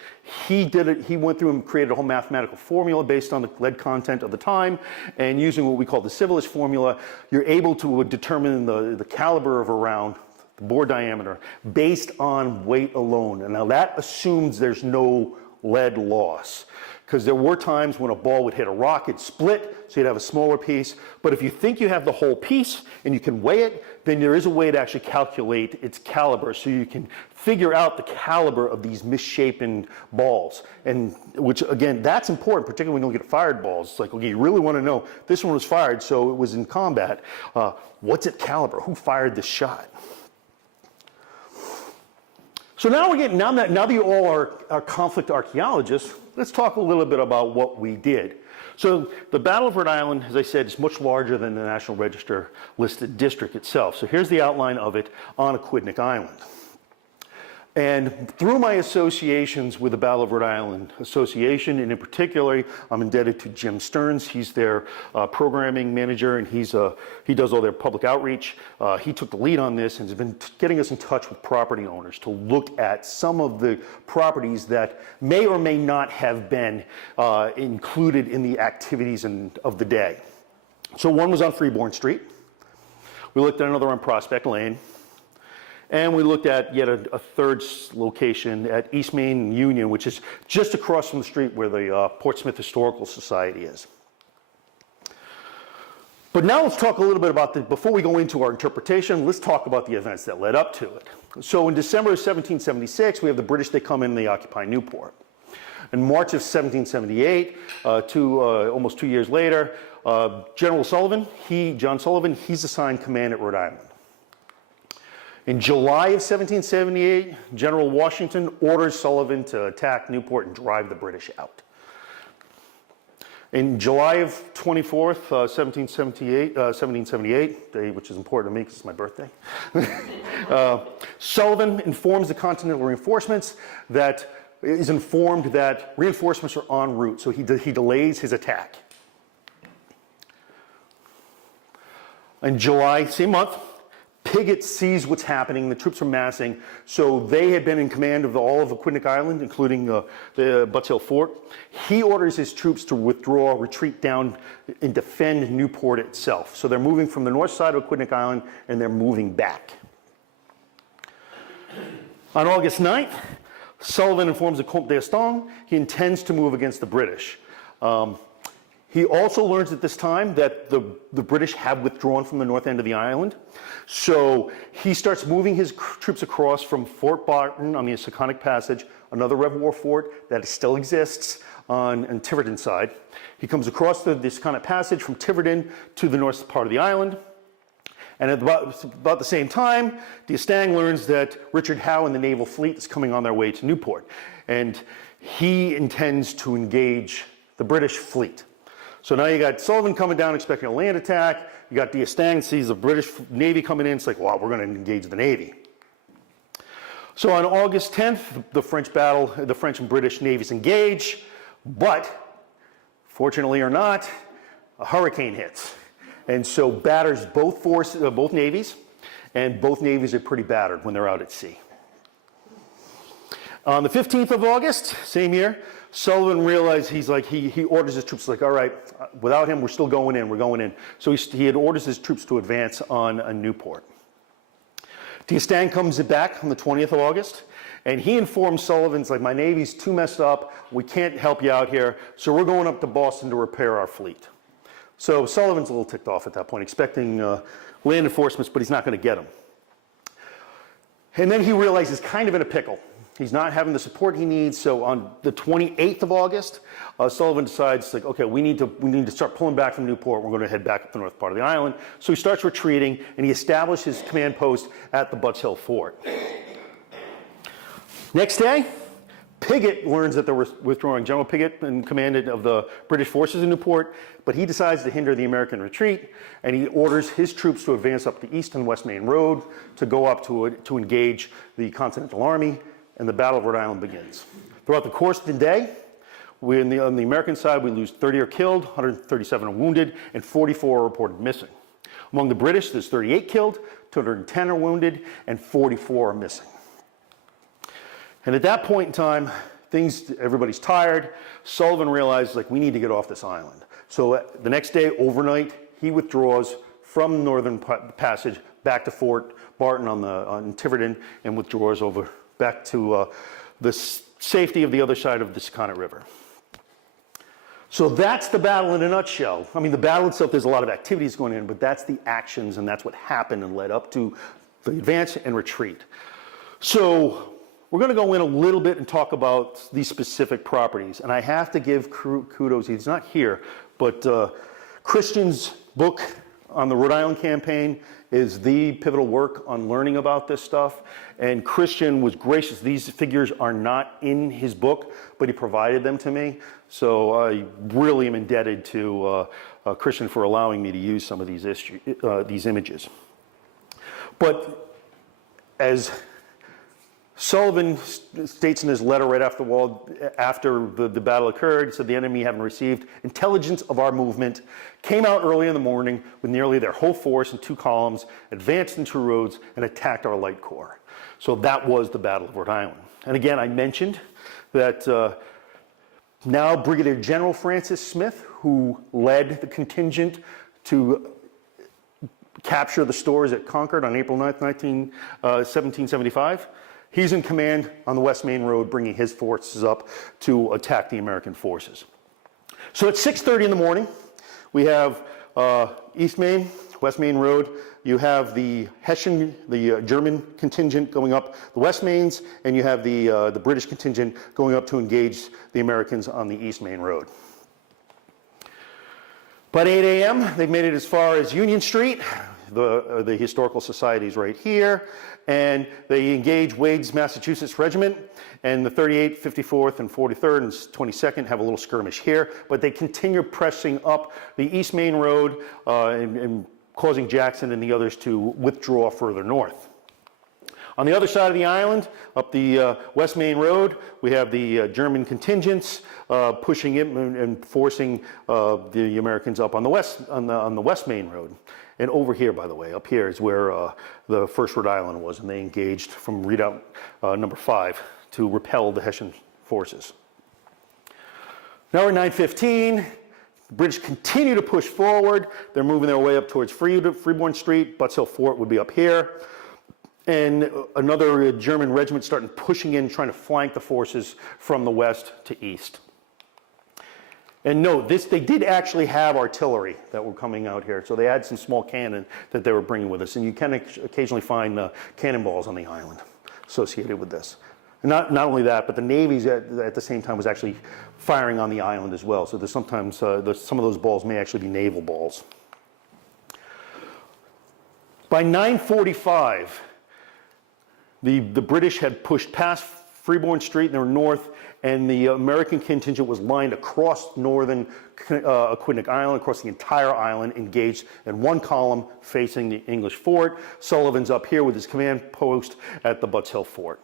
he went through and created a whole mathematical formula based on the lead content of the time, and using what we call the Civilich formula, you're able to determine the caliber of a round, the bore diameter, based on weight alone. And now that assumes there's no lead loss, because there were times when a ball would hit a rock, it'd split, so you'd have a smaller piece. But if you think you have the whole piece and you can weigh it, then there is a way to actually calculate its caliber, so you can figure out the caliber of these misshapen balls. And which, again, that's important, particularly when you look at fired balls. It's like, okay, you really want to know, this one was fired, so it was in combat. What's its caliber? Who fired this shot? So now that you all are conflict archaeologists, let's talk a little bit about what we did. So the Battle of Rhode Island, as I said, is much larger than the National Register listed district itself. So here's the outline of it on Aquidneck Island. And through my associations with the Battle of Rhode Island Association, and in particular, I'm indebted to Jim Stearns. He's their programming manager, and he does all their public outreach. He took the lead on this and has been getting us in touch with property owners to look at some of the properties that may or may not have been included in the activities of the day. So one was on Freeborn Street. We looked at another on Prospect Lane. And we looked at yet a third location at East Main Union, which is just across from the street where the Portsmouth Historical Society is. But now let's talk a little bit about before we go into our interpretation, let's talk about the events that led up to it. So in December of 1776, we have the British, they come in and they occupy Newport. In March of 1778, almost 2 years later, General Sullivan, John Sullivan, he's assigned command at Rhode Island. In July of 1778, General Washington orders Sullivan to attack Newport and drive the British out. In July of 24th, 1778, day which is important to me because it's my birthday, Sullivan informs the Continental reinforcements that reinforcements are en route, so he delays his attack. In July, same month, Piggott sees what's happening, the troops are massing, so they had been in command of all of Aquidneck Island, including the Butts Hill Fort. He orders his troops to withdraw, retreat down, and defend Newport itself. So they're moving from the north side of Aquidneck Island, and they're moving back. On August 9th, Sullivan informs the Comte d'Estaing he intends to move against the British. He also learns at this time that the British have withdrawn from the north end of the island. So he starts moving his troops across from Fort Barton on the Seconic Passage, another Reservoir fort that still exists on Tiverton side. He comes across the Seconic Passage from Tiverton to the north part of the island. And at about the same time, d'Estaing learns that Richard Howe and the naval fleet is coming on their way to Newport. And he intends to engage the British fleet. So now you got Sullivan coming down expecting a land attack. You got d'Estaing sees the British Navy coming in. It's like, well, we're going to engage the Navy. So on August 10th, the French and British navies engage. But fortunately or not, a hurricane hits. And so batters both navies. And both navies are pretty battered when they're out at sea. On the 15th of August, same year, Sullivan realized he orders his troops like, all right, without him, we're still going in, we're going in. So he had orders his troops to advance on Newport. d'Estaing comes back on the 20th of August, and he informs Sullivan, like, my Navy's too messed up, we can't help you out here, so we're going up to Boston to repair our fleet. So Sullivan's a little ticked off at that point, expecting land enforcements, but he's not going to get them. And then he realizes he's kind of in a pickle. He's not having the support he needs. So on the 28th of August, Sullivan decides, like, okay, we need to start pulling back from Newport. We're going to head back up the north part of the island. So he starts retreating, and he establishes his command post at the Butts Hill Fort. Next day, Piggott learns that they're withdrawing. General Piggott, in command of the British forces in Newport, but he decides to hinder the American retreat, and he orders his troops to advance up the East and West Main Road to go up to engage the Continental Army, and the Battle of Rhode Island begins. Throughout the course of the day, on the American side, we lose 30 are killed, 137 are wounded, and 44 are reported missing. Among the British, there's 38 killed, 210 are wounded, and 44 are missing. And at that point in time, everybody's tired. Sullivan realizes, like, we need to get off this island. So the next day, overnight, he withdraws from Northern Passage back to Fort Barton on Tiverton, and withdraws over back to the safety of the other side of the Sakonnet River. So that's the battle in a nutshell. I mean, the battle itself, there's a lot of activities going on, but that's the actions, and that's what happened and led up to the advance and retreat. So we're going to go in a little bit and talk about these specific properties. And I have to give kudos, he's not here, but Christian's book on the Rhode Island campaign is the pivotal work on learning about this stuff. And Christian was gracious. These figures are not in his book, but he provided them to me. So I really am indebted to Christian for allowing me to use some of these images. But as Sullivan states in his letter right after the battle occurred, he said, the enemy, having received intelligence of our movement, came out early in the morning with nearly their whole force in 2 columns, advanced into Rhodes, and attacked our light corps. So that was the Battle of Rhode Island. And again, I mentioned that now Brigadier General Francis Smith, who led the contingent to capture the stores at Concord on April 9th, 1775, he's in command on the West Main Road, bringing his forces up to attack the American forces. So at 6:30 in the morning, we have East Main, West Main Road. You have the Hessian, the German contingent going up the West Mains, and you have the British contingent going up to engage the Americans on the East Main Road. By 8 a.m., they've made it as far as Union Street. The Historical Society is right here, and they engage Wade's Massachusetts Regiment, and the 38th, 54th, and 43rd, and 22nd have a little skirmish here, but they continue pressing up the East Main Road and causing Jackson and the others to withdraw further north. On the other side of the island, up the West Main Road, we have the German contingents pushing it and forcing the Americans up on the West Main Road. And over here, by the way, up here is where the first Rhode Island was, and they engaged from redoubt number 5 to repel the Hessian forces. Now we're 9:15. The British continue to push forward. They're moving their way up towards Freeborn Street. Butts Hill Fort would be up here. And another German regiment starting pushing in, trying to flank the forces from the west to east. And note, they did actually have artillery that were coming out here. So they had some small cannon that they were bringing with us. And you can occasionally find cannonballs on the island associated with this. And not only that, but the Navy at the same time was actually firing on the island as well. So there's sometimes some of those balls may actually be naval balls. By 9:45, the British had pushed past Freeborn Street and they were north, and the American contingent was lined across northern Aquidneck Island, across the entire island, engaged in one column facing the English fort. Sullivan's up here with his command post at the Butts Hill Fort.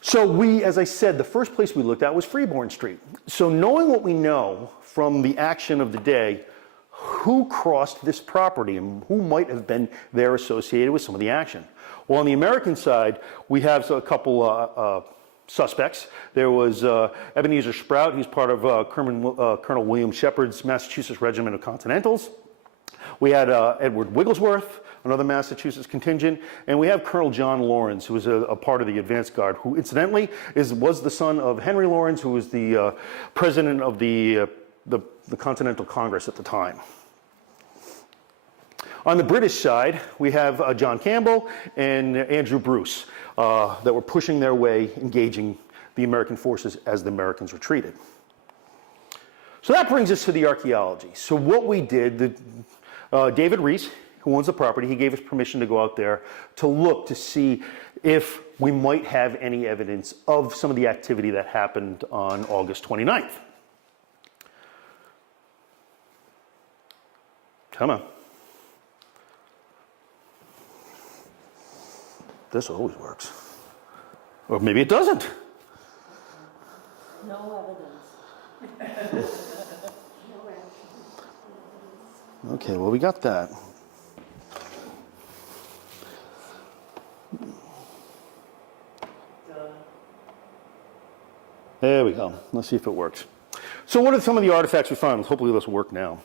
So as I said, the first place we looked at was Freeborn Street. So knowing what we know from the action of the day, who crossed this property and who might have been there associated with some of the action? Well, on the American side, we have a couple suspects. There was Ebenezer Sprout, who's part of Colonel William Shepard's Massachusetts Regiment of Continentals. We had Edward Wigglesworth, another Massachusetts contingent, and we have Colonel John Lawrence, who was a part of the advance guard, who incidentally was the son of Henry Lawrence, who was the president of the Continental Congress at the time. On the British side, we have John Campbell and Andrew Bruce that were pushing their way, engaging the American forces as the Americans retreated. So that brings us to the archaeology. So what we did, David Reese, who owns the property, he gave us permission to go out there to look to see if we might have any evidence of some of the activity that happened on August 29th. Come on. This always works. Or maybe it doesn't. No evidence. Okay, well, we got that. There we go. Let's see if it works. So what are some of the artifacts we found? Hopefully this will work now.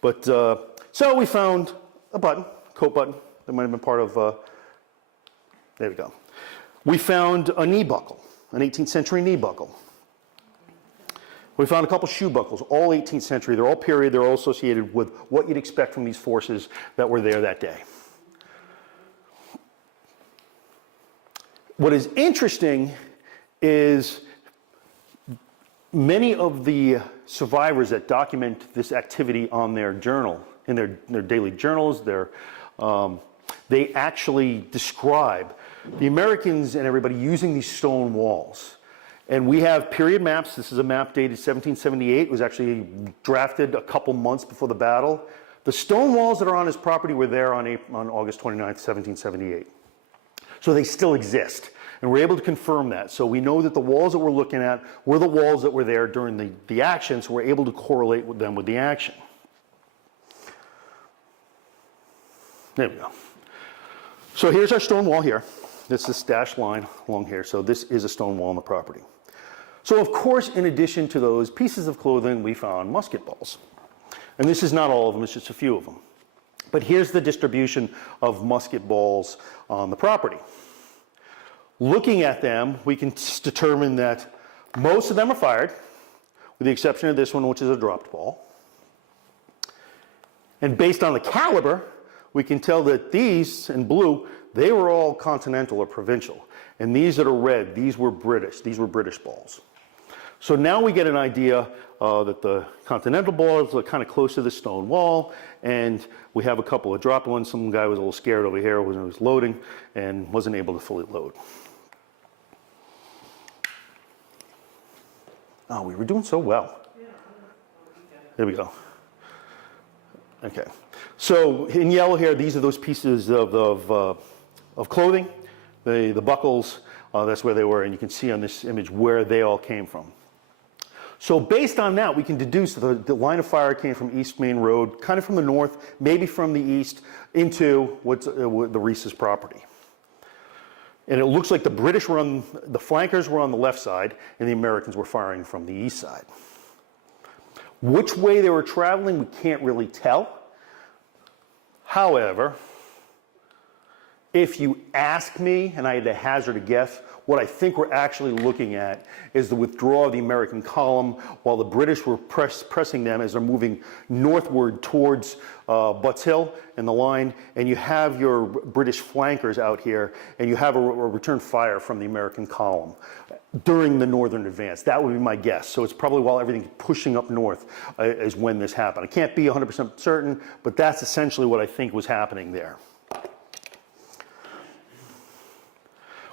But, so we found a button, coat button, that might have been part of, there we go. We found a knee buckle, an 18th century knee buckle. We found a couple shoe buckles, all 18th century. They're all period, they're all associated with what you'd expect from these forces that were there that day. What is interesting is many of the survivors that document this activity on their journal, in their daily journals, they actually describe the Americans and everybody using these stone walls. And we have period maps. This is a map dated 1778. It was actually drafted a couple months before the battle. The stone walls that are on his property were there on August 29th, 1778. So they still exist. And we're able to confirm that. So we know that the walls that we're looking at were the walls that were there during the action, so we're able to correlate with them with the action. There we go. So here's our stone wall here. This is dashed line along here. So this is a stone wall on the property. So of course, in addition to those pieces of clothing, we found musket balls. And this is not all of them, it's just a few of them. But here's the distribution of musket balls on the property. Looking at them, we can determine that most of them are fired, with the exception of this one, which is a dropped ball. And based on the caliber, we can tell that these, in blue, they were all continental or provincial. And these that are red, these were British balls. So now we get an idea that the continental balls are kind of close to the stone wall, and we have a couple of dropped ones. Some guy was a little scared over here when he was loading and wasn't able to fully load. Oh, we were doing so well. There we go. Okay. So in yellow here, these are those pieces of clothing, the buckles, that's where they were, and you can see on this image where they all came from. So based on that, we can deduce that the line of fire came from East Main Road, kind of from the north, maybe from the east, into what's the Reese's property. And it looks like the British were on, the flankers were on the left side, and the Americans were firing from the east side. Which way they were traveling, we can't really tell. However, if you ask me, and I had to hazard a guess, what I think we're actually looking at is the withdrawal of the American column while the British were pressing them as they're moving northward towards Butts Hill and the line, and you have your British flankers out here, and you have a return fire from the American column during the northern advance. That would be my guess. So it's probably while everything's pushing up north is when this happened. I can't be 100% certain, but that's essentially what I think was happening there.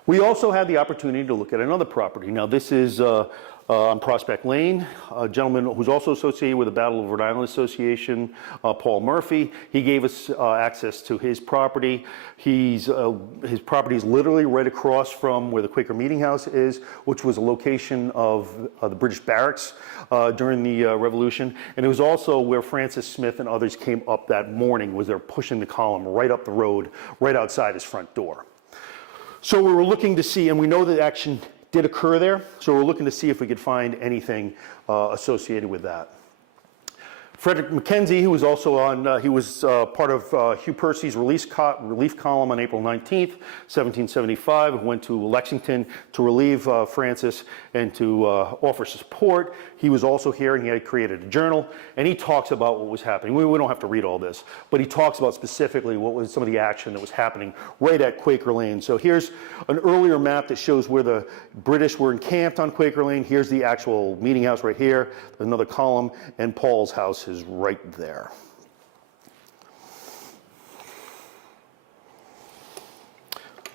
We also had the opportunity to look at another property. Now this is on Prospect Lane, a gentleman who's also associated with the Battle of Rhode Island Association, Paul Murphy. He gave us access to his property. His property is literally right across from where the Quaker Meeting House is, which was a location of the British barracks during the Revolution. And it was also where Francis Smith and others came up that morning, was they're pushing the column right up the road, right outside his front door. So we were looking to see, and we know that action did occur there, so we're looking to see if we could find anything associated with that. Frederick Mackenzie, who was also on, he was part of Hugh Percy's relief column on April 19th, 1775, went to Lexington to relieve Francis and to offer support. He was also here and he had created a journal, and he talks about what was happening. We don't have to read all this, but he talks about specifically what was some of the action that was happening right at Quaker Lane. So here's an earlier map that shows where the British were encamped on Quaker Lane. Here's the actual meeting house right here, another column, and Paul's house is right there.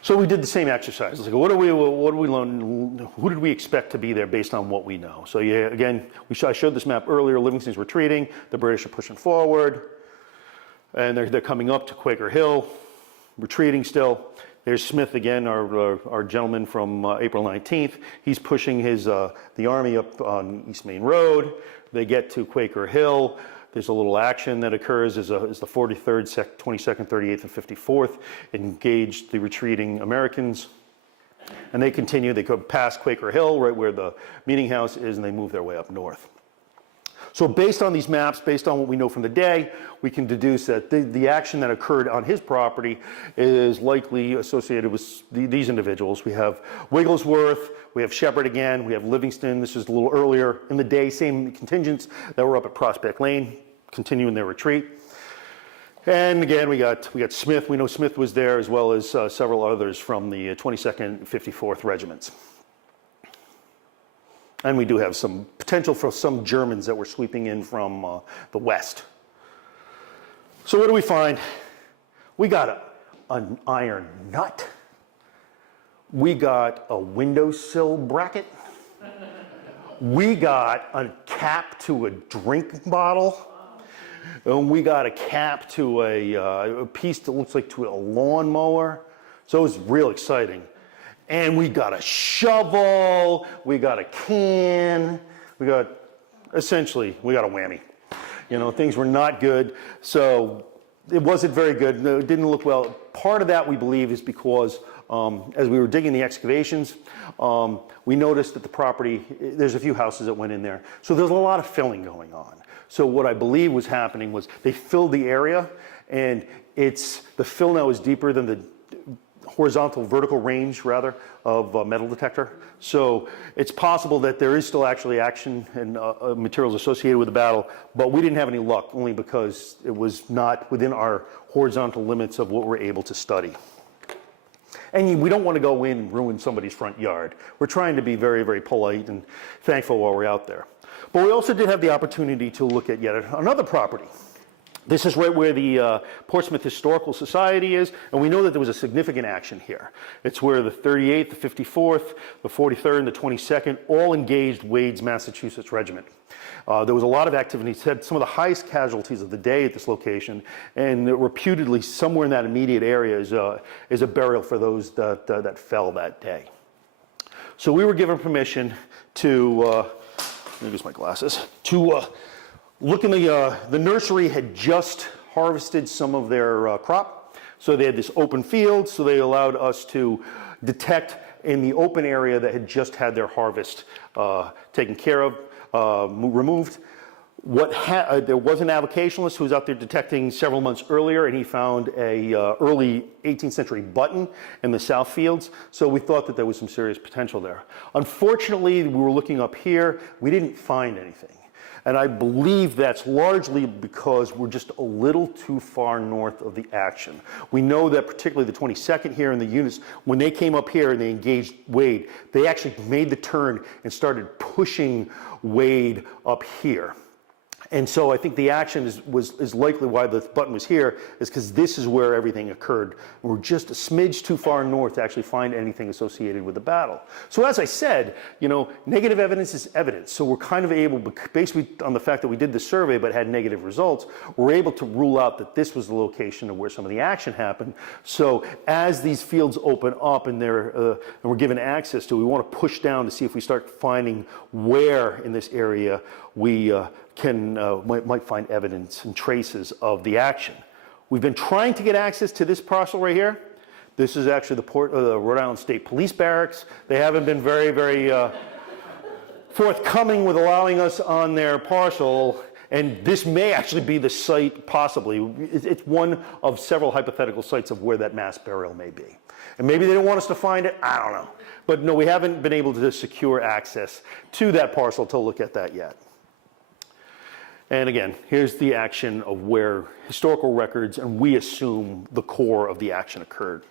So we did the same exercise. Like, what do we learn? Who did we expect to be there based on what we know? So yeah, again, I showed this map earlier. Livingston's retreating. The British are pushing forward, and they're coming up to Quaker Hill, retreating still. There's Smith again, our gentleman from April 19th. He's pushing the army up on East Main Road. They get to Quaker Hill. There's a little action that occurs as the 43rd, 22nd, 38th, and 54th engage the retreating Americans. And they continue, they go past Quaker Hill, right where the meeting house is, and they move their way up north. So based on these maps, based on what we know from the day, we can deduce that the action that occurred on his property is likely associated with these individuals. We have Wigglesworth, we have Shepherd again, we have Livingston. This is a little earlier in the day, same contingents that were up at Prospect Lane, continuing their retreat. And again, we got Smith. We know Smith was there, as well as several others from the 22nd, 54th regiments. And we do have some potential for some Germans that were sweeping in from the west. So what do we find? We got an iron nut. We got a windowsill bracket. We got a cap to a drink bottle. And we got a cap to a piece that looks like to a lawnmower. So it was real exciting. And we got a shovel, we got a can, essentially, we got a whammy. You know, things were not good, so it wasn't very good. It didn't look well. Part of that, we believe, is because as we were digging the excavations, we noticed that the property, there's a few houses that went in there, so there's a lot of filling going on. So what I believe was happening was they filled the area, and the fill now is deeper than the vertical range rather of metal detector. So it's possible that there is still actually action and materials associated with the battle, but we didn't have any luck, only because it was not within our horizontal limits of what we're able to study. And we don't want to go in and ruin somebody's front yard. We're trying to be very, very polite and thankful while we're out there. But we also did have the opportunity to look at yet another property. This is right where the Portsmouth Historical Society is, and we know that there was a significant action here. It's where the 38th, the 54th, the 43rd, and the 22nd all engaged Wade's Massachusetts Regiment. There was a lot of activity. It had some of the highest casualties of the day at this location, and reputedly somewhere in that immediate area is a burial for those that fell that day. So we were given permission to, let me use my glasses, to look in the nursery had just harvested some of their crop, so they had this open field, so they allowed us to detect in the open area that had just had their harvest taken care of, removed. There was an avocationalist who was out there detecting several months earlier, and he found a early 18th century button in the south fields, so we thought that there was some serious potential there. Unfortunately, we were looking up here, we didn't find anything. And I believe that's largely because we're just a little too far north of the action. We know that particularly the 22nd here and the units, when they came up here and they engaged Wade, they actually made the turn and started pushing Wade up here. And so I think the action is likely why the button was here, is because this is where everything occurred. We're just a smidge too far north to actually find anything associated with the battle. So as I said, you know, negative evidence is evidence. So we're kind of able, basically on the fact that we did the survey but had negative results, we're able to rule out that this was the location of where some of the action happened. So as these fields open up and we're given access to, we want to push down to see if we start finding where in this area we might find evidence and traces of the action. We've been trying to get access to this parcel right here. This is actually the Rhode Island State Police Barracks. They haven't been very, very forthcoming with allowing us on their parcel. And this may actually be the site, possibly. It's one of several hypothetical sites of where that mass burial may be. And maybe they don't want us to find it, I don't know. But no, we haven't been able to secure access to that parcel to look at that yet. And again, here's the action of where historical records, and we assume the core of the action occurred.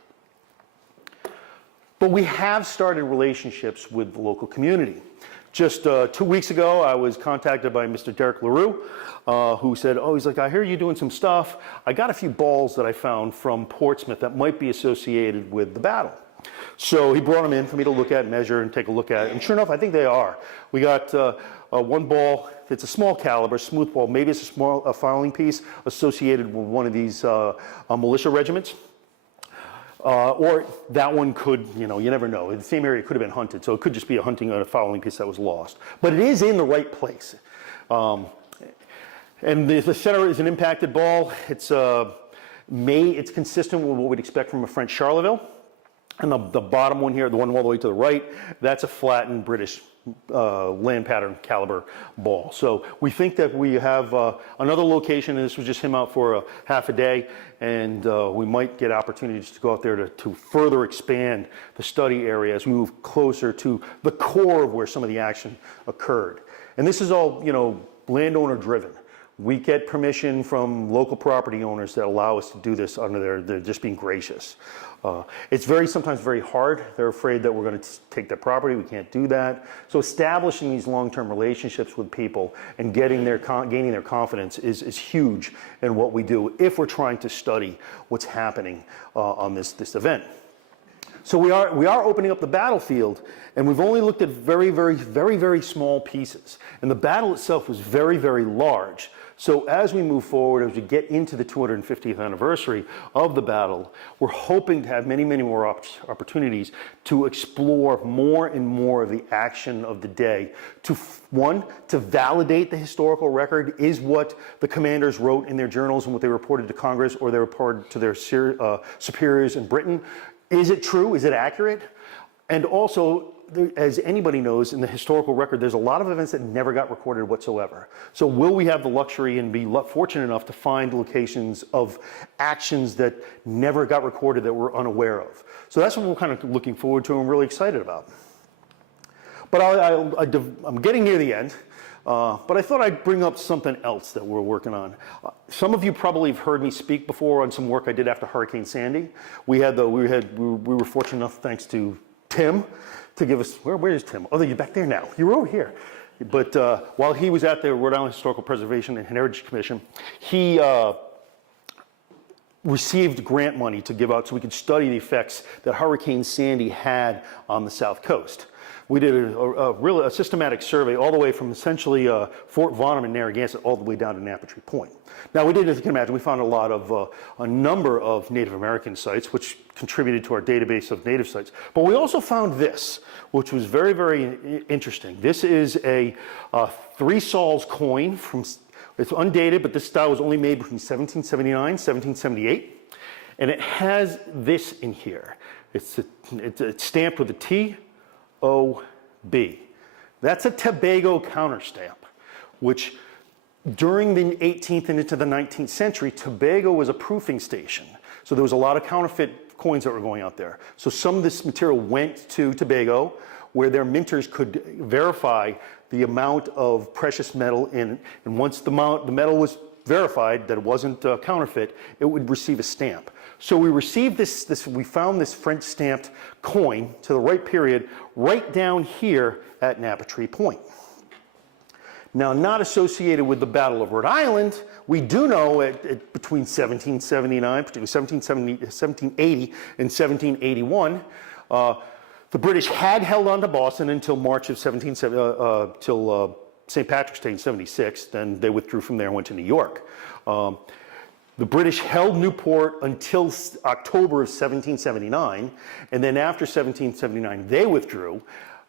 But we have started relationships with the local community. Just 2 weeks ago, I was contacted by Mr. Derek LaRue, who said, oh, he's like, I hear you doing some stuff. I got a few balls that I found from Portsmouth that might be associated with the battle. So he brought them in for me to look at, measure, and take a look at. And sure enough, I think they are. We got one ball, it's a small caliber, smooth ball. Maybe it's a small fowling piece associated with one of these militia regiments. Or that one could, you never know. In the same area, it could have been hunted. So it could just be a fowling piece that was lost. But it is in the right place. And the center is an impacted ball. It's consistent with what we'd expect from a French Charleville. And the bottom one here, the one all the way to the right, that's a flattened British land pattern caliber ball. So we think that we have another location, and this was just him out for half a day, and we might get opportunities to go out there to further expand the study area as we move closer to the core of where some of the action occurred. And this is all, landowner driven. We get permission from local property owners that allow us to do this under they're just being gracious. It's sometimes very hard. They're afraid that we're going to take their property. We can't do that. So establishing these long-term relationships with people and gaining their confidence is huge in what we do if we're trying to study what's happening on this event. So we are opening up the battlefield, and we've only looked at very, very, very, very small pieces. And the battle itself was very, very large. So as we move forward, as we get into the 250th anniversary of the battle, we're hoping to have many, many more opportunities to explore more and more of the action of the day. To validate the historical record. Is what the commanders wrote in their journals and what they reported to Congress or they reported to their superiors in Britain. Is it true? Is it accurate? And also, as anybody knows, in the historical record, there's a lot of events that never got recorded whatsoever. So will we have the luxury and be fortunate enough to find locations of actions that never got recorded that we're unaware of? So that's what we're kind of looking forward to and really excited about. But I'm getting near the end. But I thought I'd bring up something else that we're working on. Some of you probably have heard me speak before on some work I did after Hurricane Sandy. We were fortunate enough, thanks to Tim, to give us, where is Tim? Oh, you're back there now. You're over here. But while he was at the Rhode Island Historical Preservation and Heritage Commission, he received grant money to give out so we could study the effects that Hurricane Sandy had on the South Coast. We did a systematic survey all the way from essentially Fort Vonum and Narragansett all the way down to Napatri Point. Now we did, as you can imagine, we found a number of Native American sites, which contributed to our database of native sites. But we also found this, which was very, very interesting. This is a 3 sols coin it's undated, but this style was only made between 1779 and 1778. And it has this in here. It's stamped with a T-O-B. That's a Tobago counterstamp, which during the 18th and into the 19th century, Tobago was a proofing station. So there was a lot of counterfeit coins that were going out there. So some of this material went to Tobago, where their minters could verify the amount of precious metal in it. And once the metal was verified that it wasn't counterfeit, it would receive a stamp. So we received we found this French stamped coin to the right period right down here at Napatri Point. Now, not associated with the Battle of Rhode Island, we do know between 1779, particularly 1780 and 1781, the British had held on to Boston until March of till St. Patrick's Day in 76. Then they withdrew from there and went to New York. The British held Newport until October of 1779, and then after 1779, they withdrew.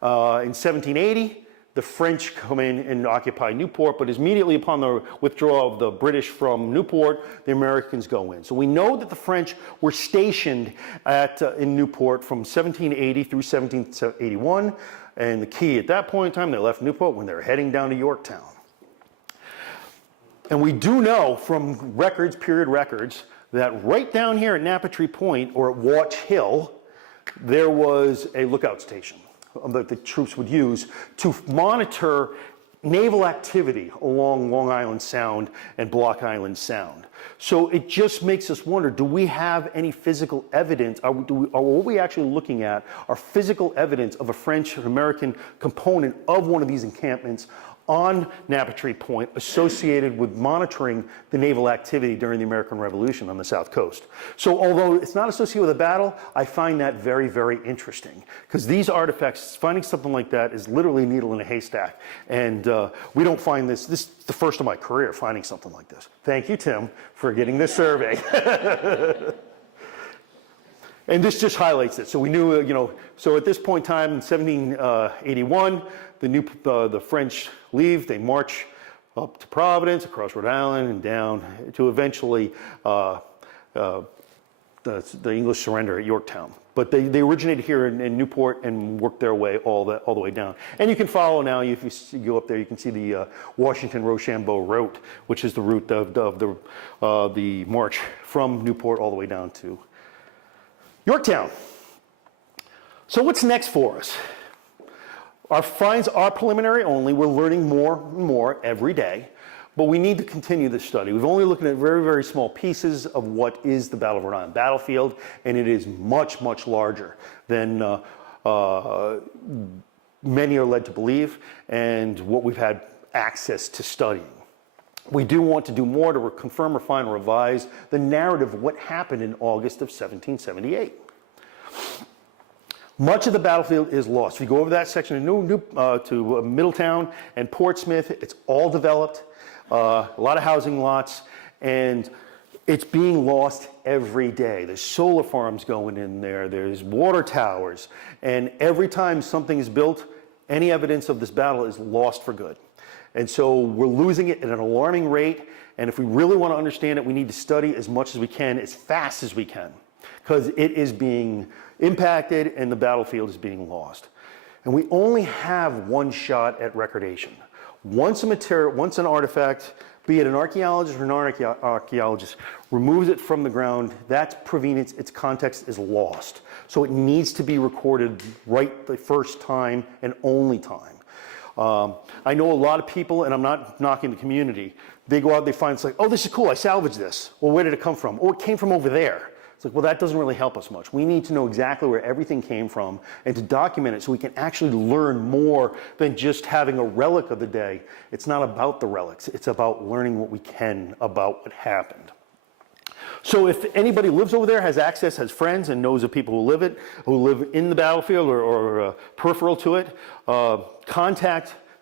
In 1780, the French come in and occupy Newport, but immediately upon the withdrawal of the British from Newport, the Americans go in. So we know that the French were stationed in Newport from 1780 through 1781, and the key at that point in time, they left Newport when they were heading down to Yorktown. And we do know from records, period records, that right down here at Napatree Point or at Watch Hill, there was a lookout station that the troops would use to monitor naval activity along Long Island Sound and Block Island Sound. So it just makes us wonder, do we have any physical evidence, are what we actually looking at are physical evidence of a French or American component of one of these encampments on Napatree Point associated with monitoring the naval activity during the American Revolution on the South Coast. So although it's not associated with a battle, I find that very, very interesting because these artifacts, finding something like that is literally a needle in a haystack. And we don't find this is the first of my career finding something like this. Thank you, Tim, for getting this survey. And this just highlights it. So we knew, so at this point in time in 1781, the French leave, they march up to Providence, across Rhode Island, and down to eventually the English surrender at Yorktown. But they originated here in Newport and worked their way all the way down. And you can follow now, if you go up there, you can see the Washington-Rochambeau route, which is the route of the march from Newport all the way down to Yorktown. So what's next for us? Our finds are preliminary only. We're learning more and more every day, but we need to continue this study. We've only looked at very, very small pieces of what is the Battle of Rhode Island battlefield, and it is much, much larger than many are led to believe and what we've had access to studying. We do want to do more to confirm, refine, or revise the narrative of what happened in August of 1778. Much of the battlefield is lost. If you go over that section to Middletown and Portsmouth, it's all developed, a lot of housing lots, and it's being lost every day. There's solar farms going in there, there's water towers, and every time something is built, any evidence of this battle is lost for good. And so we're losing it at an alarming rate, and if we really want to understand it, we need to study as much as we can, as fast as we can, because it is being impacted and the battlefield is being lost. And we only have one shot at recordation. Once an artifact, be it an archaeologist or an archaeologist, removes it from the ground, that's provenience, its context is lost. So it needs to be recorded right the first time and only time. I know a lot of people, and I'm not knocking the community, they go out, they find, it's like, oh, this is cool, I salvaged this. Well, where did it come from? Oh, it came from over there. It's like, well, that doesn't really help us much. We need to know exactly where everything came from and to document it so we can actually learn more than just having a relic of the day. It's not about the relics. It's about learning what we can about what happened. So if anybody lives over there, has access, has friends, and knows of people who live in the battlefield or peripheral to it,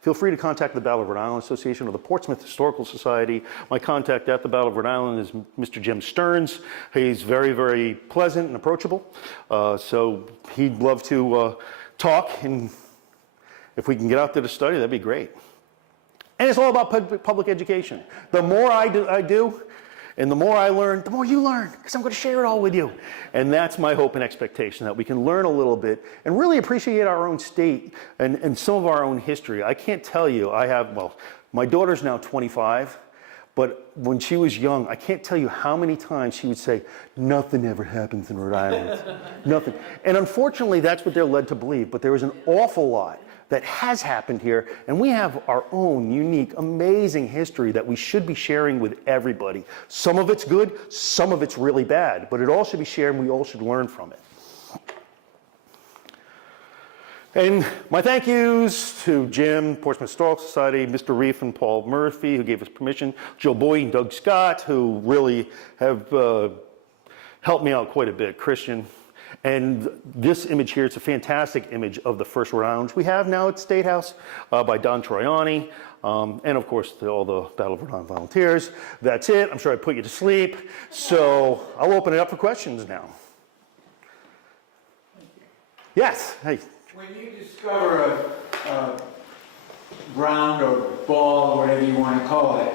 feel free to contact the Battle of Rhode Island Association or the Portsmouth Historical Society. My contact at the Battle of Rhode Island is Mr. Jim Stearns. He's very, very pleasant and approachable. So he'd love to talk, and if we can get out there to study, that'd be great. And it's all about public education. The more I do, and the more I learn, the more you learn, because I'm going to share it all with you. And that's my hope and expectation, that we can learn a little bit and really appreciate our own state and some of our own history. I can't tell you, my daughter's now 25, but when she was young, I can't tell you how many times she would say, nothing ever happens in Rhode Island, nothing. And unfortunately, that's what they're led to believe, but there is an awful lot that has happened here, and we have our own unique, amazing history that we should be sharing with everybody. Some of it's good, some of it's really bad, but it all should be shared and we all should learn from it. And my thank yous to Jim, Portsmouth Historical Society, Mr. Reef and Paul Murphy, who gave us permission, Joe Boyd and Doug Scott, who really have helped me out quite a bit, Christian. And this image here, it's a fantastic image of the first Rhode Island we have now at State House by Don Troiani. And of course, all the Battle of Rhode Island volunteers. That's it. I'm sure I put you to sleep. So I'll open it up for questions now. Yes. Hey. When you discover a round or ball or whatever you want to call it,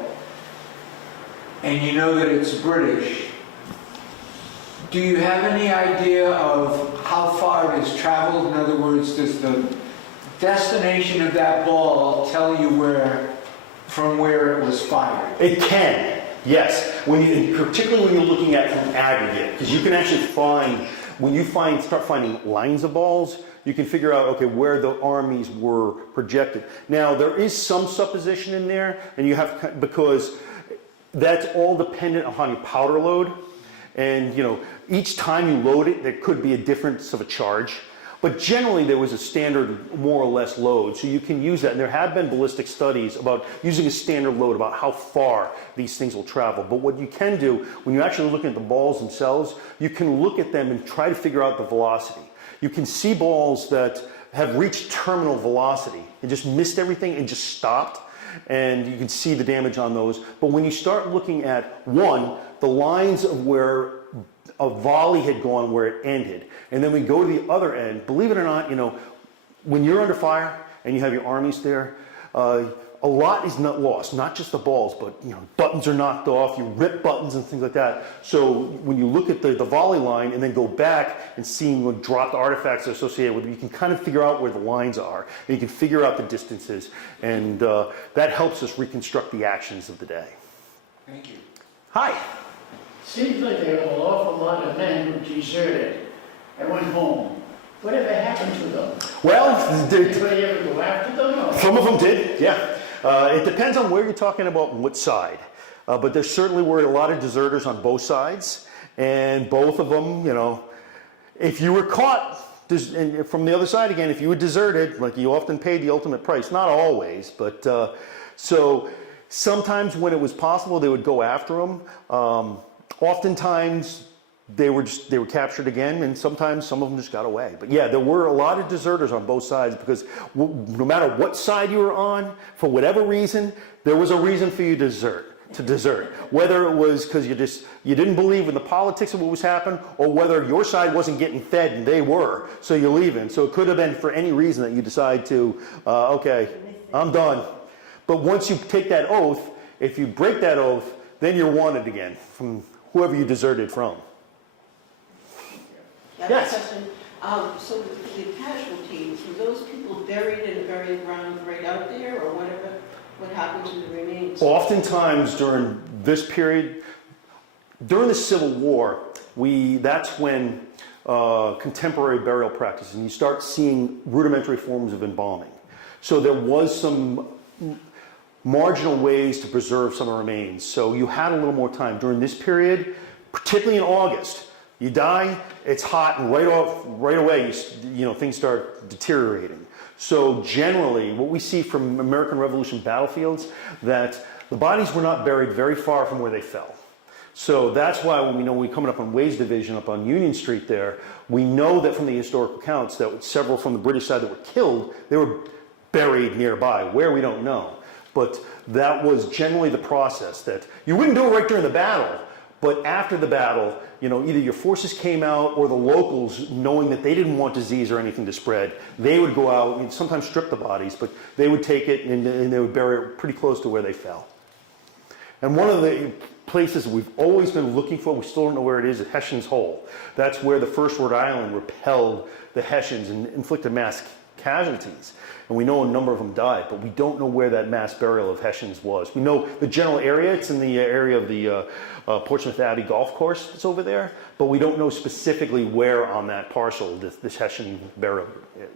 and you know that it's British, do you have any idea of how far it has traveled? In other words, does the destination of that ball tell you where from where it was fired? It can, yes. Particularly when you're looking at from aggregate, because you can actually find, when you start finding lines of balls, you can figure out, okay, where the armies were projected. Now, there is some supposition in there, and you have, because that's all dependent upon your powder load. And, you know, each time you load it, there could be a difference of a charge. But generally, there was a standard, more or less, load. So you can use that. And there have been ballistic studies about using a standard load, about how far these things will travel. But what you can do, when you're actually looking at the balls themselves, you can look at them and try to figure out the velocity. You can see balls that have reached terminal velocity and just missed everything and just stopped. And you can see the damage on those. But when you start looking at, one, the lines of where a volley had gone, where it ended, and then we go to the other end, believe it or not, you know, when you're under fire and you have your armies there, a lot is not lost, not just the balls, but, you know, buttons are knocked off, you rip buttons and things like that. So when you look at the volley line and then go back and seeing what dropped artifacts are associated with it, you can kind of figure out where the lines are, and you can figure out the distances, and that helps us reconstruct the actions of the day. Thank you. Hi. Seems like there are an awful lot of men who deserted and went home. Whatever happened to them? Well, Did anybody ever go after them? Or? some of them did, yeah. It depends on where you're talking about and what side. But there certainly were a lot of deserters on both sides. And both of them, you know, if you were caught, and from the other side again, if you were deserted, like you often paid the ultimate price. Not always, but so sometimes when it was possible, they would go after them. Oftentimes, they were captured again, and sometimes some of them just got away. But yeah, there were a lot of deserters on both sides, because no matter what side you were on, for whatever reason, there was a reason for you to desert. Whether it was because you didn't believe in the politics of what was happening, or whether your side wasn't getting fed and they were, so you're leaving. So it could have been for any reason that you decide to, okay, I'm done. But once you take that oath, if you break that oath, then you're wanted again from whoever you deserted from. Yes. Question. So the casualties, were those people buried in a burial ground right out there, or whatever? What happened to the remains? Oftentimes during this period, during the Civil War, that's when contemporary burial practices, and you start seeing rudimentary forms of embalming. So there was some marginal ways to preserve some remains. So you had a little more time during this period, particularly in August. You die, it's hot, and right away, you know, things start deteriorating. So generally, what we see from American Revolution battlefields, that the bodies were not buried very far from where they fell. So that's why when we're coming up on Ways Division up on Union Street there, we know that from the historical accounts that several from the British side that were killed, they were buried nearby. Where, we don't know. But that was generally the process, that you wouldn't do it right during the battle, but after the battle, you know, either your forces came out or the locals, knowing that they didn't want disease or anything to spread, they would go out and sometimes strip the bodies, but they would take it and they would bury it pretty close to where they fell. And one of the places we've always been looking for, we still don't know where it is Hessian's Hole. That's where the 1st Rhode Island repelled the Hessians and inflicted mass casualties. And we know a number of them died, but we don't know where that mass burial of Hessians was. We know the general area, it's in the area of the Portsmouth Abbey golf course that's over there, but we don't know specifically where on that parcel this Hessian burial,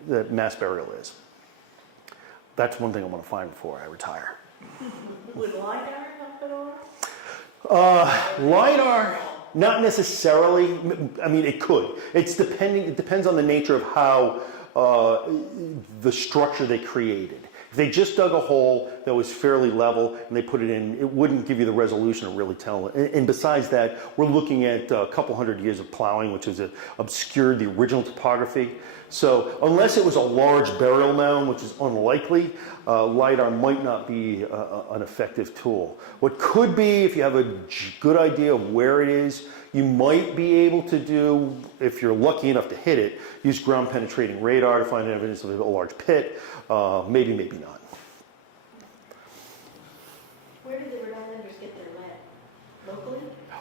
that mass burial is. That's one thing I want to find before I retire. Would LiDAR help at all? LiDAR, not necessarily. I mean, it could. It depends on the nature of how the structure they created. If they just dug a hole that was fairly level and they put it in, it wouldn't give you the resolution to really tell. And besides that, we're looking at a couple hundred years of plowing, which has obscured the original topography. So unless it was a large burial mound, which is unlikely, LiDAR might not be an effective tool. What could be, if you have a good idea of where it is, you might be able to do, if you're lucky enough to hit it, use ground penetrating radar to find evidence of a large pit. Maybe, maybe not. Where did the Rhode Islanders get their lead?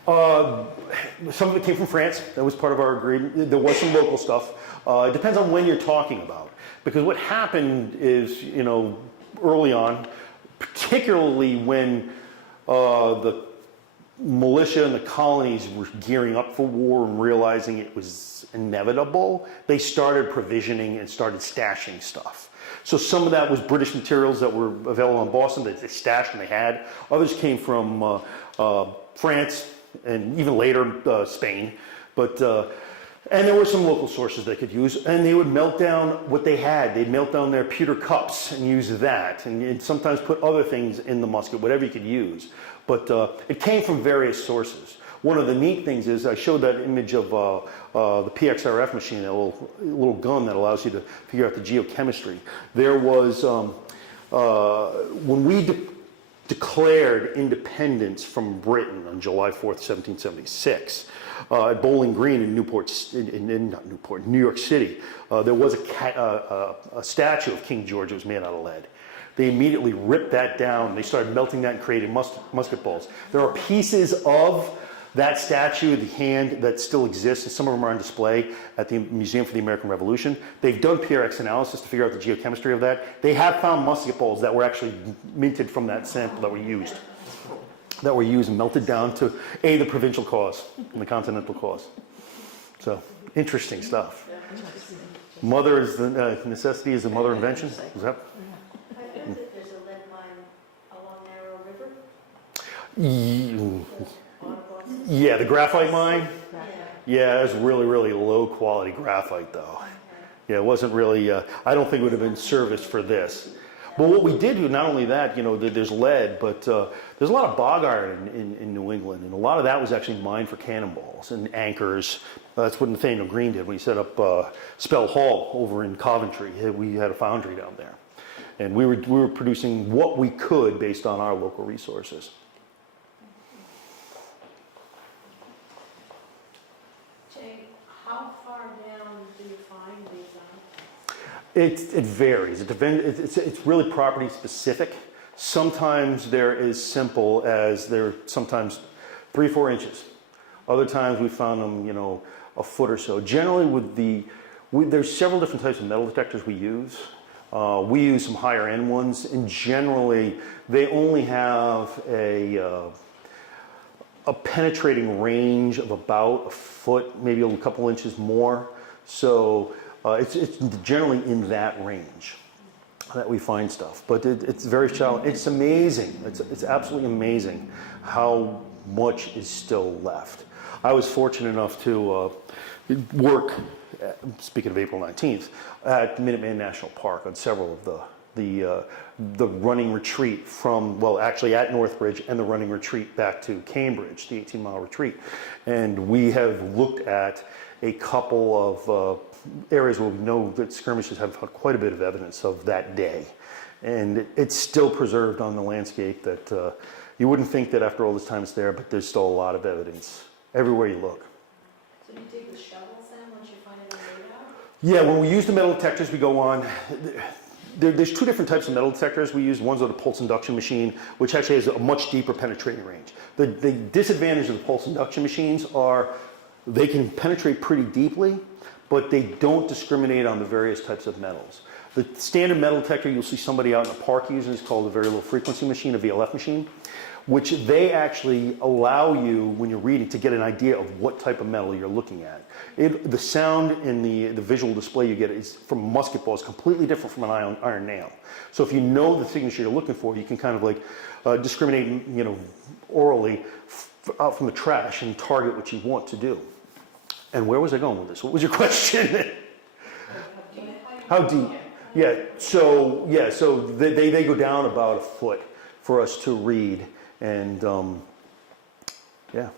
Locally? Some of it came from France. That was part of our agreement. There was some local stuff. It depends on when you're talking about. Because what happened is, you know, early on, particularly when the militia and the colonies were gearing up for war and realizing it was inevitable, they started provisioning and started stashing stuff. So some of that was British materials that were available in Boston that they stashed and they had. Others came from France and even later Spain. But and there were some local sources they could use, and they would melt down what they had. They'd melt down their pewter cups and use that, and sometimes put other things in the musket, whatever you could use. But it came from various sources. One of the neat things is I showed that image of the PXRF machine, that little gun that allows you to figure out the geochemistry. There was, when we declared independence from Britain on July 4th, 1776, at Bowling Green in New York City, there was a statue of King George that was made out of lead. They immediately ripped that down, and they started melting that and creating musket balls. There are pieces of that statue, the hand, that still exists, and some of them are on display at the Museum for the American Revolution. They've done PRX analysis to figure out the geochemistry of that. They have found musket balls that were actually minted from that sample that were used. And melted down to the provincial cause and the continental cause. So, interesting stuff. Mother is the necessity is the mother invention. Is that? I heard that there's a lead mine along Narrow River. Yeah, the graphite mine. Yeah. Yeah, it was really, really low quality graphite though. Yeah, it wasn't really, I don't think it would have been serviced for this. But what we did do, not only that, there's lead, but there's a lot of bog iron in New England, and a lot of that was actually mined for cannonballs and anchors. That's what Nathaniel Greene did when he set up Spell Hall over in Coventry. We had a foundry down there. And we were producing what we could based on our local resources. Jay, how far down do you find these artifacts? It varies. It's really property specific. Sometimes they're as simple as they're sometimes 3 or 4 inches. Other times we found them, a foot or so. Generally, there's several different types of metal detectors we use. We use some higher end ones, and generally they only have a penetrating range of about a foot, maybe a couple inches more. So it's generally in that range that we find stuff. But it's very challenging. It's amazing. It's absolutely amazing how much is still left. I was fortunate enough to work, speaking of April 19th, at Minuteman National Park on several of the running retreat from, actually at Northbridge and the running retreat back to Cambridge, the 18-mile retreat. And we have looked at a couple of areas where we know that skirmishes have quite a bit of evidence of that day. And it's still preserved on the landscape that you wouldn't think that after all this time it's there, but there's still a lot of evidence everywhere you look. So you dig the shovels then once you find it in the radar? Yeah, when we use the metal detectors, we go on. There's 2 different types of metal detectors we use. One's with a pulse induction machine, which actually has a much deeper penetrating range. The disadvantage of the pulse induction machines are they can penetrate pretty deeply, but they don't discriminate on the various types of metals. The standard metal detector you'll see somebody out in a park using is called a very low frequency machine, a VLF machine, which they actually allow you, when you're reading, to get an idea of what type of metal you're looking at. The sound in the visual display you get is from a musket ball is completely different from an iron nail. So if you know the signature you're looking for, you can kind of discriminate, orally out from the trash and target what you want to do. And where was I going with this? What was your question? How deep? Yeah. So they go down about a foot for us to read, and yeah.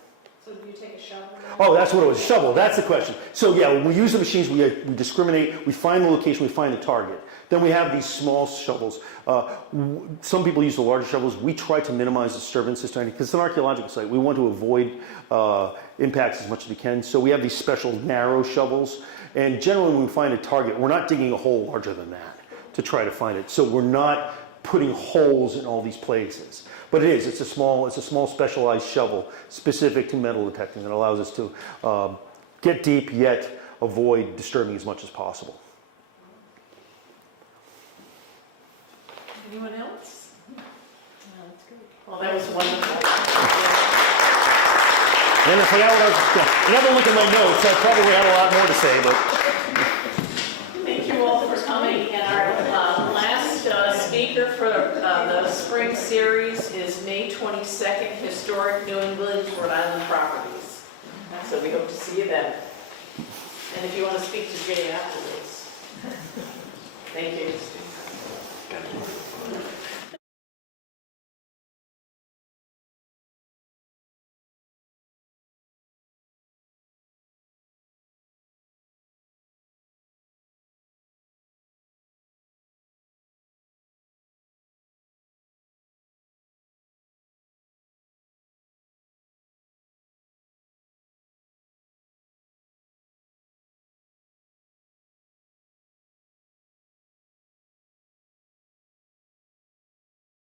So do you take a shovel? Oh, that's what it was. Shovel. That's the question. So yeah, when we use the machines, we discriminate. We find the location. We find the target. Then we have these small shovels. Some people use the larger shovels. We try to minimize disturbances because it's an archaeological site. We want to avoid impacts as much as we can. So we have these special narrow shovels. And generally, when we find a target, we're not digging a hole larger than that to try to find it. So we're not putting holes in all these places. But it's a small specialized shovel specific to metal detecting that allows us to get deep yet avoid disturbing as much as possible. Anyone else? Well, that was wonderful. And I forgot what I was, I never look at my notes, I probably had a lot more to say, but Thank you all for coming. And our last speaker for the spring series is May 22nd, Historic New England, Rhode Island Properties. So we hope to see you then. And if you want to speak to Jay afterwards. Thank you.